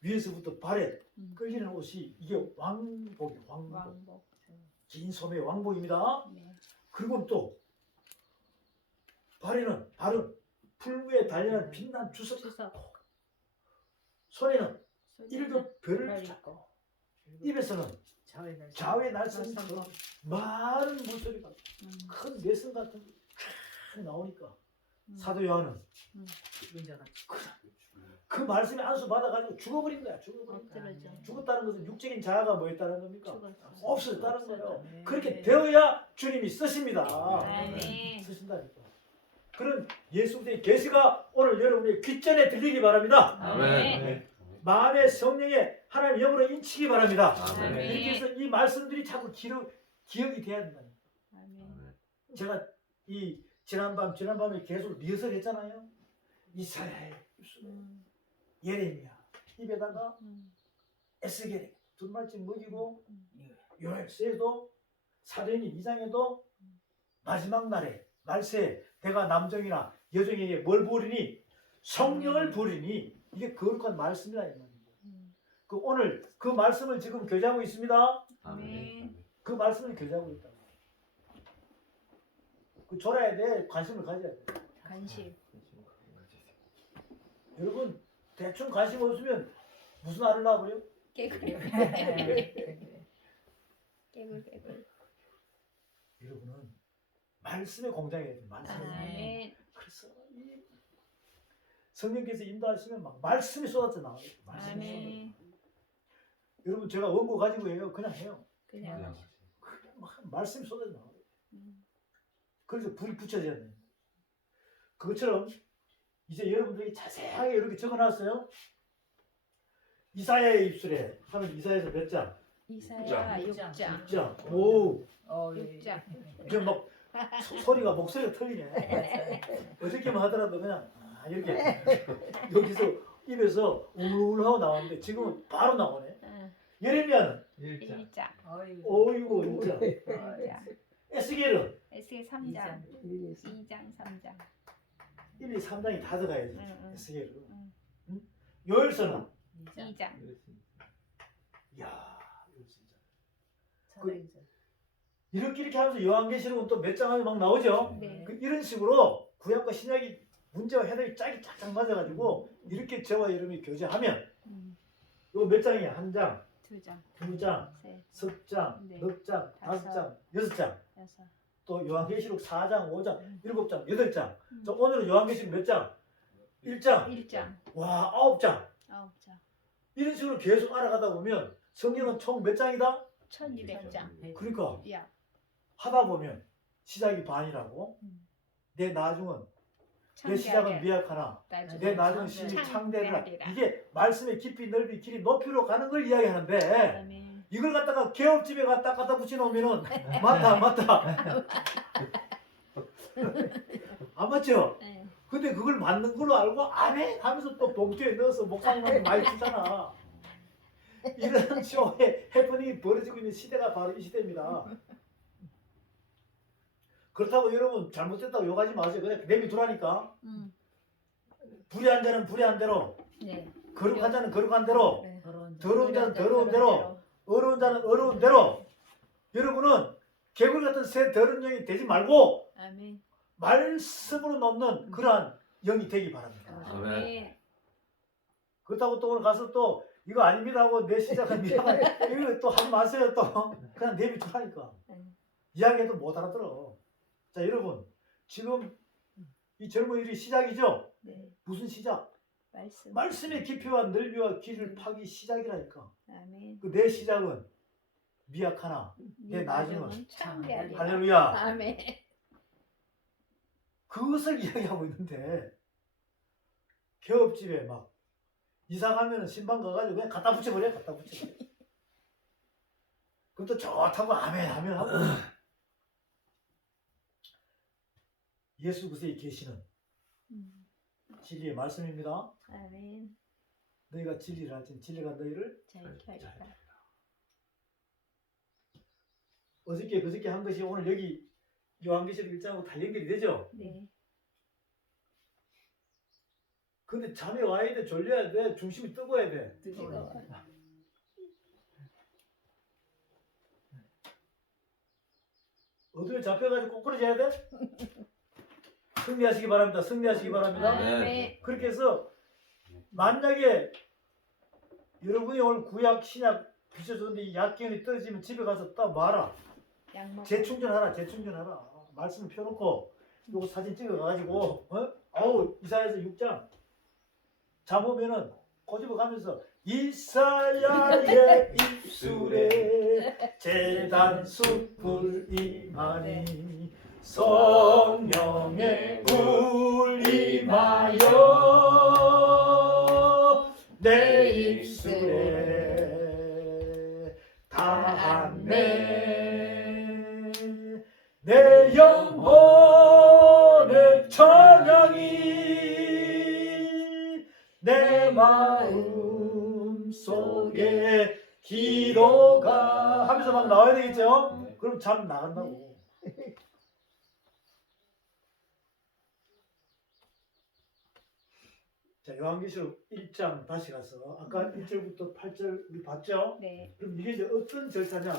위에서부터 발에 음. 끌리는 옷이 이게 왕복이 왕복. 왕복. 긴 소매 왕복입니다. 네. 그리고 또 발은 풀무에 달려는 빛난 주석. 추석. 손에는 손에는 일곱 별을 별 붙잡고 있고. 입에서는 자외 날선 날선 그 많은 물소리가 음. 큰 내성 같은 게 쫙 나오니까 음. 사도 요한은 그 말씀에 안수 받아가지고 죽어버린 거야. 죽어버린 거야. 엎드러져. 죽었다는 것은 육적인 자아가 뭐였다는 겁니까? 죽었어. 없어졌다는 거예요. 없어졌네. 그렇게 되어야 주님이 쓰십니다. 아멘. 쓰신다니까. 그런 예수 그리스도의 계시가 오늘 여러분의 귓전에 들리기 바랍니다. 아멘. 마음의 성령에 하나님 영으로 인치기 바랍니다. 아멘. 이렇게 해서 이 말씀들이 자꾸 기억이 돼야 된다니까. 아멘. 제가 이 지난밤에 계속 리허설 했잖아요. 이사야, 음. 예레미야 입에다가 음. 에스겔 둘말쯤 먹이고 음. 요엘서에도 사도행전 2장에도 마지막 날에 말세에 내가 남정이나 여정에게 뭘 부으리니 성령을 부으리니 이게 거룩한 말씀이다 이 말이에요. 그 오늘 그 말씀을 지금 교제하고 있습니다. 아멘. 그 말씀을 교제하고 있다. 그 졸아야 돼. 관심을 가져야 돼. 관심. 여러분 대충 관심 없으면 무슨 알을 낳아버려? 깨구려. 깨굴. 여러분은 말씀의 공장이에요. 말씀. 아멘. 그래서 이 성령께서 인도하시면 막 말씀이 쏟아져 나와요. 말씀이 아멘. 쏟아져. 여러분 제가 원고 가지고 해요. 그냥 해요. 그냥. 그냥 막 말씀이 쏟아져 나와요. 음. 그래서 불이 붙여져야 돼요. 그것처럼 이제 여러분들이 자세하게 이렇게 적어놨어요. 이사야의 입술에 하면 이사야에서 몇 장? 이사야 6장. 6장. 오, 6장. 이제 막 목소리가 틀리네. 어저께만 하더라도 그냥 이렇게 여기서 입에서 우물우물 하고 나왔는데 지금은 바로 나오네. 예레미야는 1장. 어이구 진짜. 1장. 에스겔은 에스겔 3장. 2장 3장. 1, 2, 3장이 다 들어가야지. 응. 에스겔은. 응. 응? 요엘서는 2장. 이야 이거 진짜. 이렇게 하면서 요한계시록은 또 몇 장 하면 막 나오죠. 네. 이런 식으로 구약과 신약이 문제와 해석이 짝이 짝짝 맞아가지고 이렇게 저와 여러분이 교제하면 이거 몇 장이야? 한 장, 2장. 두 장, 셋. 석 장, 네. 넉 장, 다섯 장, 여섯 장. 6. 또 요한계시록 4장, 5장, 7장, 8장. 음. 자, 오늘은 요한계시록 몇 장? 1장. 1장. 와, 9장. 9장. 이런 식으로 계속 알아가다 보면 성경은 총 몇 장이다? 1200장. 그러니까 야. 하다 보면 시작이 반이라고. 내 나중은 내 시작은 미약하나 내 나중은 심히 창대하리라. 이게 말씀의 깊이 넓이 길이 높이로 가는 걸 이야기하는데 아멘. 이걸 갖다가 개업집에 갖다 붙여놓으면은 맞다 안 맞죠? 네. 근데 그걸 맞는 걸로 알고 아멘 하면서 또 봉투에 넣어서 목사님한테 많이 주잖아. 이런 쇼의 해프닝이 벌어지고 있는 시대가 바로 이 시대입니다. 그렇다고 여러분 잘못됐다고 욕하지 마세요. 그냥 내비두라니까. 불의한 자는 불의한 대로, 네. 거룩한 자는 거룩한 대로, 네. 더러운 자는 더러운 대로, 어려운 자는 어려운 대로. 여러분은 개굴 같은 새 더러운 영이 되지 말고 아멘. 말씀으로 넘는 그러한 영이 되기 바랍니다. 아멘. 그렇다고 또 오늘 가서 또 이거 아닙니다 하고 내 시작은 미안해. 이거 또 하지 마세요 또. 그냥 내비두라니까. 이야기해도 못 알아들어. 자 여러분 지금 이 젊은이들이 시작이죠? 네. 무슨 시작? 말씀. 말씀의 깊이와 넓이와 길을 파기 시작이라니까. 아멘. 그 내 시작은 미약하나 내 나중은 창대하리라. 할렐루야. 아멘. 그것을 이야기하고 있는데 개업집에 막 이사 가면은 신방 가가지고 그냥 갖다 붙여버려. 그것도 좋다고 아멘 하고 예수 그리스도의 계시는 진리의 말씀입니다. 아멘. 너희가 진리를 알지 진리가 너희를 잘 하리라. 어저께 그저께 한 것이 오늘 여기 요한계시록 1장하고 다 연결이 되죠? 네. 근데 잠이 와야 돼, 졸려야 돼, 중심이 뜨거워야 돼. 어둠에 잡혀가지고 꼬꾸라져야 돼? 승리하시기 바랍니다. 승리하시기 바랍니다. 아멘. 그렇게 해서 만약에 여러분이 오늘 구약, 신약 비춰줬는데 이 약기운이 떨어지면 집에 가서 딱 말아. 약 먹고. 재충전하라, 재충전하라. 말씀 펴놓고 요거 사진 찍어가지고 아우 이사야서 6장 잠 오면은 꼬집어 가면서 이사야의 입술에 재단 숯불 임하니 성령의 불 임하여 내 입술에 닿네 내 영혼의 찬양이 내 마음 속에 기도가 하면서 막 나와야 되겠죠? 그럼 잠 나간다고. 자, 요한계시록 1장 다시 가서 아까 1절부터 8절 우리 봤죠? 네. 그럼 이게 이제 어떤 절차냐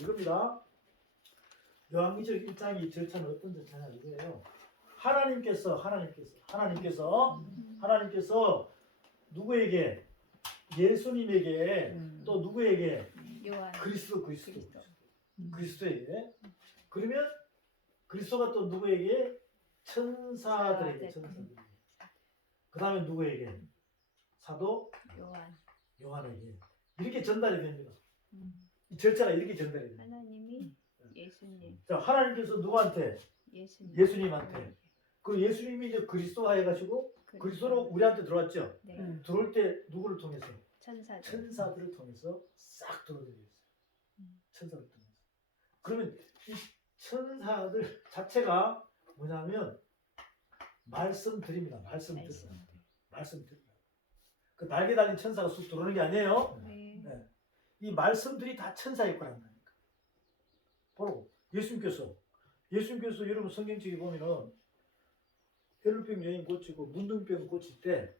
이겁니다. 요한계시록 1장 이 절차는 어떤 절차냐 이거예요. 하나님께서 누구에게 예수님에게 또 누구에게 요한. 그리스도에게 그러면 그리스도가 또 누구에게 천사들에게 그 다음에 누구에게 사도 요한에게 이렇게 전달이 됩니다. 이 절차가 이렇게 전달이 됩니다. 하나님이 예수님. 자, 하나님께서 누구한테? 예수님한테. 그 예수님이 이제 그리스도화 해가지고 그리스도로 우리한테 들어왔죠. 네. 들어올 때 누구를 통해서? 천사들. 천사들을 통해서 싹 들어오게 되어 있어요. 천사를 통해서. 그러면 이 천사들 자체가 뭐냐면 말씀드립니다. 말씀드립니다. 그 날개 달린 천사가 쑥 들어오는 게 아니에요. 네. 네. 이 말씀들이 다 천사의 거란다니까. 바로 예수님께서 여러분 성경책에 보면은 혈루병 여인 고치고 문둥병 고칠 때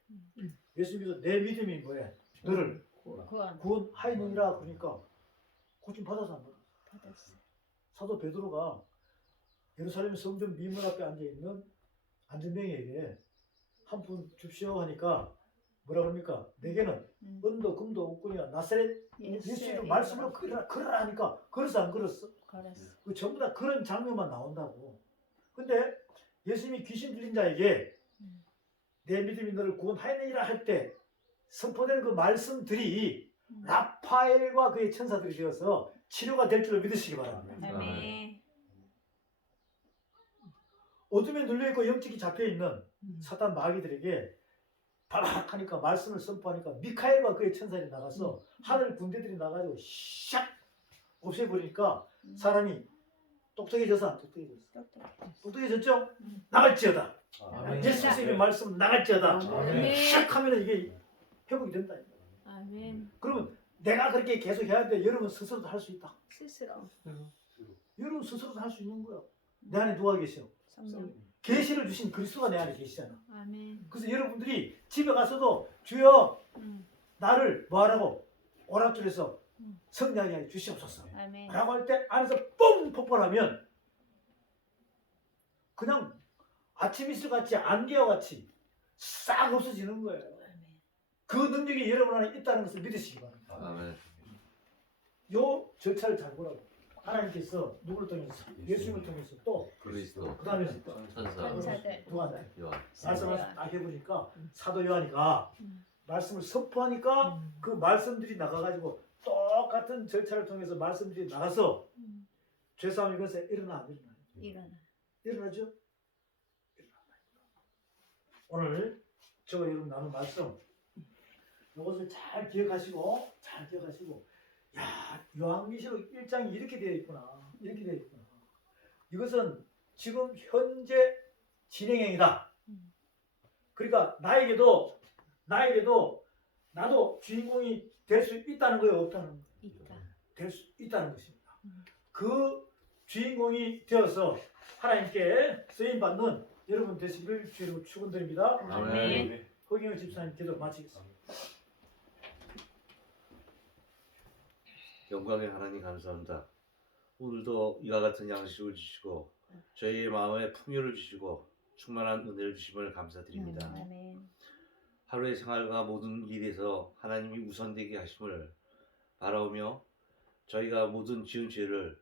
예수님께서 내 믿음이 뭐야? 너를 구원하였느니라 그러니까 고침 받아서 안 받았어. 사도 베드로가 예루살렘 성전 미문 앞에 앉아있는 안전병에게 한 푼 줍시오 하니까 뭐라 그럽니까? 내게는 은도 금도 없거니와 나사렛 예수의 말씀으로 걸으라 하니까 걸었어 안 걸었어? 그 전부 다 그런 장면만 나온다고. 근데 예수님이 귀신 들린 자에게 내 믿음이 너를 구원하였느니라 할 때 선포되는 그 말씀들이 라파엘과 그의 천사들이 되어서 치료가 될 줄로 믿으시기 바랍니다. 아멘. 어둠에 눌려있고 영적이 잡혀있는 사탄 마귀들에게 발락하니까 말씀을 선포하니까 미카엘과 그의 천사들이 나가서 하늘 군대들이 나가지고 샥 없애버리니까 사람이 똑똑해져서 안 똑똑해졌어? 똑똑해졌죠? 나갈지어다. 예수 그리스도의 말씀 나갈지어다. 샥 하면 이게 회복이 된다. 아멘. 그러면 내가 그렇게 계속 해야 돼. 여러분 스스로도 할 수 있다. 스스로. 여러분 스스로도 할 수 있는 거야. 내 안에 누가 계셔? 성령. 계시를 주신 그리스도가 내 안에 계시잖아. 아멘. 그래서 여러분들이 집에 가서도 주여 나를 뭐하라고 오락줄에서 성령하게 하여 주시옵소서 아멘. 라고 할 때 안에서 뽕 폭발하면 그냥 아침 이슬 같이 안개와 같이 싹 없어지는 거예요. 그 능력이 여러분 안에 있다는 것을 믿으시기 바랍니다. 아멘. 요 절차를 잘 보라고. 하나님께서 누구를 통해서? 예수님을 통해서 또 그리스도 그 다음에 천사 천사들. 누구한테? 요한 말씀을 딱 해보니까 사도 요한이가 말씀을 선포하니까 그 말씀들이 나가가지고 똑같은 절차를 통해서 말씀들이 나가서 죄사함이 그것에 일어나 안 일어나? 일어나죠? 오늘 저와 여러분 나눈 말씀 이것을 잘 기억하시고 야 요한계시록 1장이 이렇게 되어 있구나. 이것은 지금 현재 진행형이다. 그러니까 나에게도 나도 주인공이 될 수 있다는 거예요, 없다는 거예요? 될 수 있다는 것입니다. 그 주인공이 되어서 하나님께 쓰임 받는 여러분 되시길 주로 축원드립니다. 아멘. 허경영 집사님 기도 마치겠습니다. 영광의 하나님 감사합니다. 오늘도 이와 같은 양식을 주시고 저희의 마음에 풍요를 주시고 충만한 은혜를 주심을 감사드립니다. 아멘. 하루의 생활과 모든 일에서 하나님이 우선되게 하심을 바라오며 저희가 모든 지은 죄를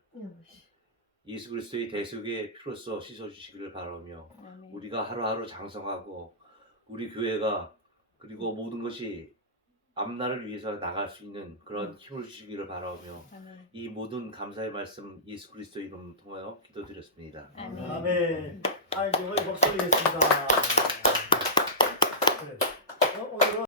예수 그리스도의 대속의 피로써 씻어주시기를 바라오며 아멘. 우리가 하루하루 장성하고 우리 교회가 그리고 모든 것이 앞날을 위해서 나갈 수 있는 그런 힘을 주시기를 바라오며 아멘. 이 모든 감사의 말씀 예수 그리스도 이름 통하여 기도드렸습니다. 아멘. 아멘. 아이고, 목소리 겠습니다. 그래.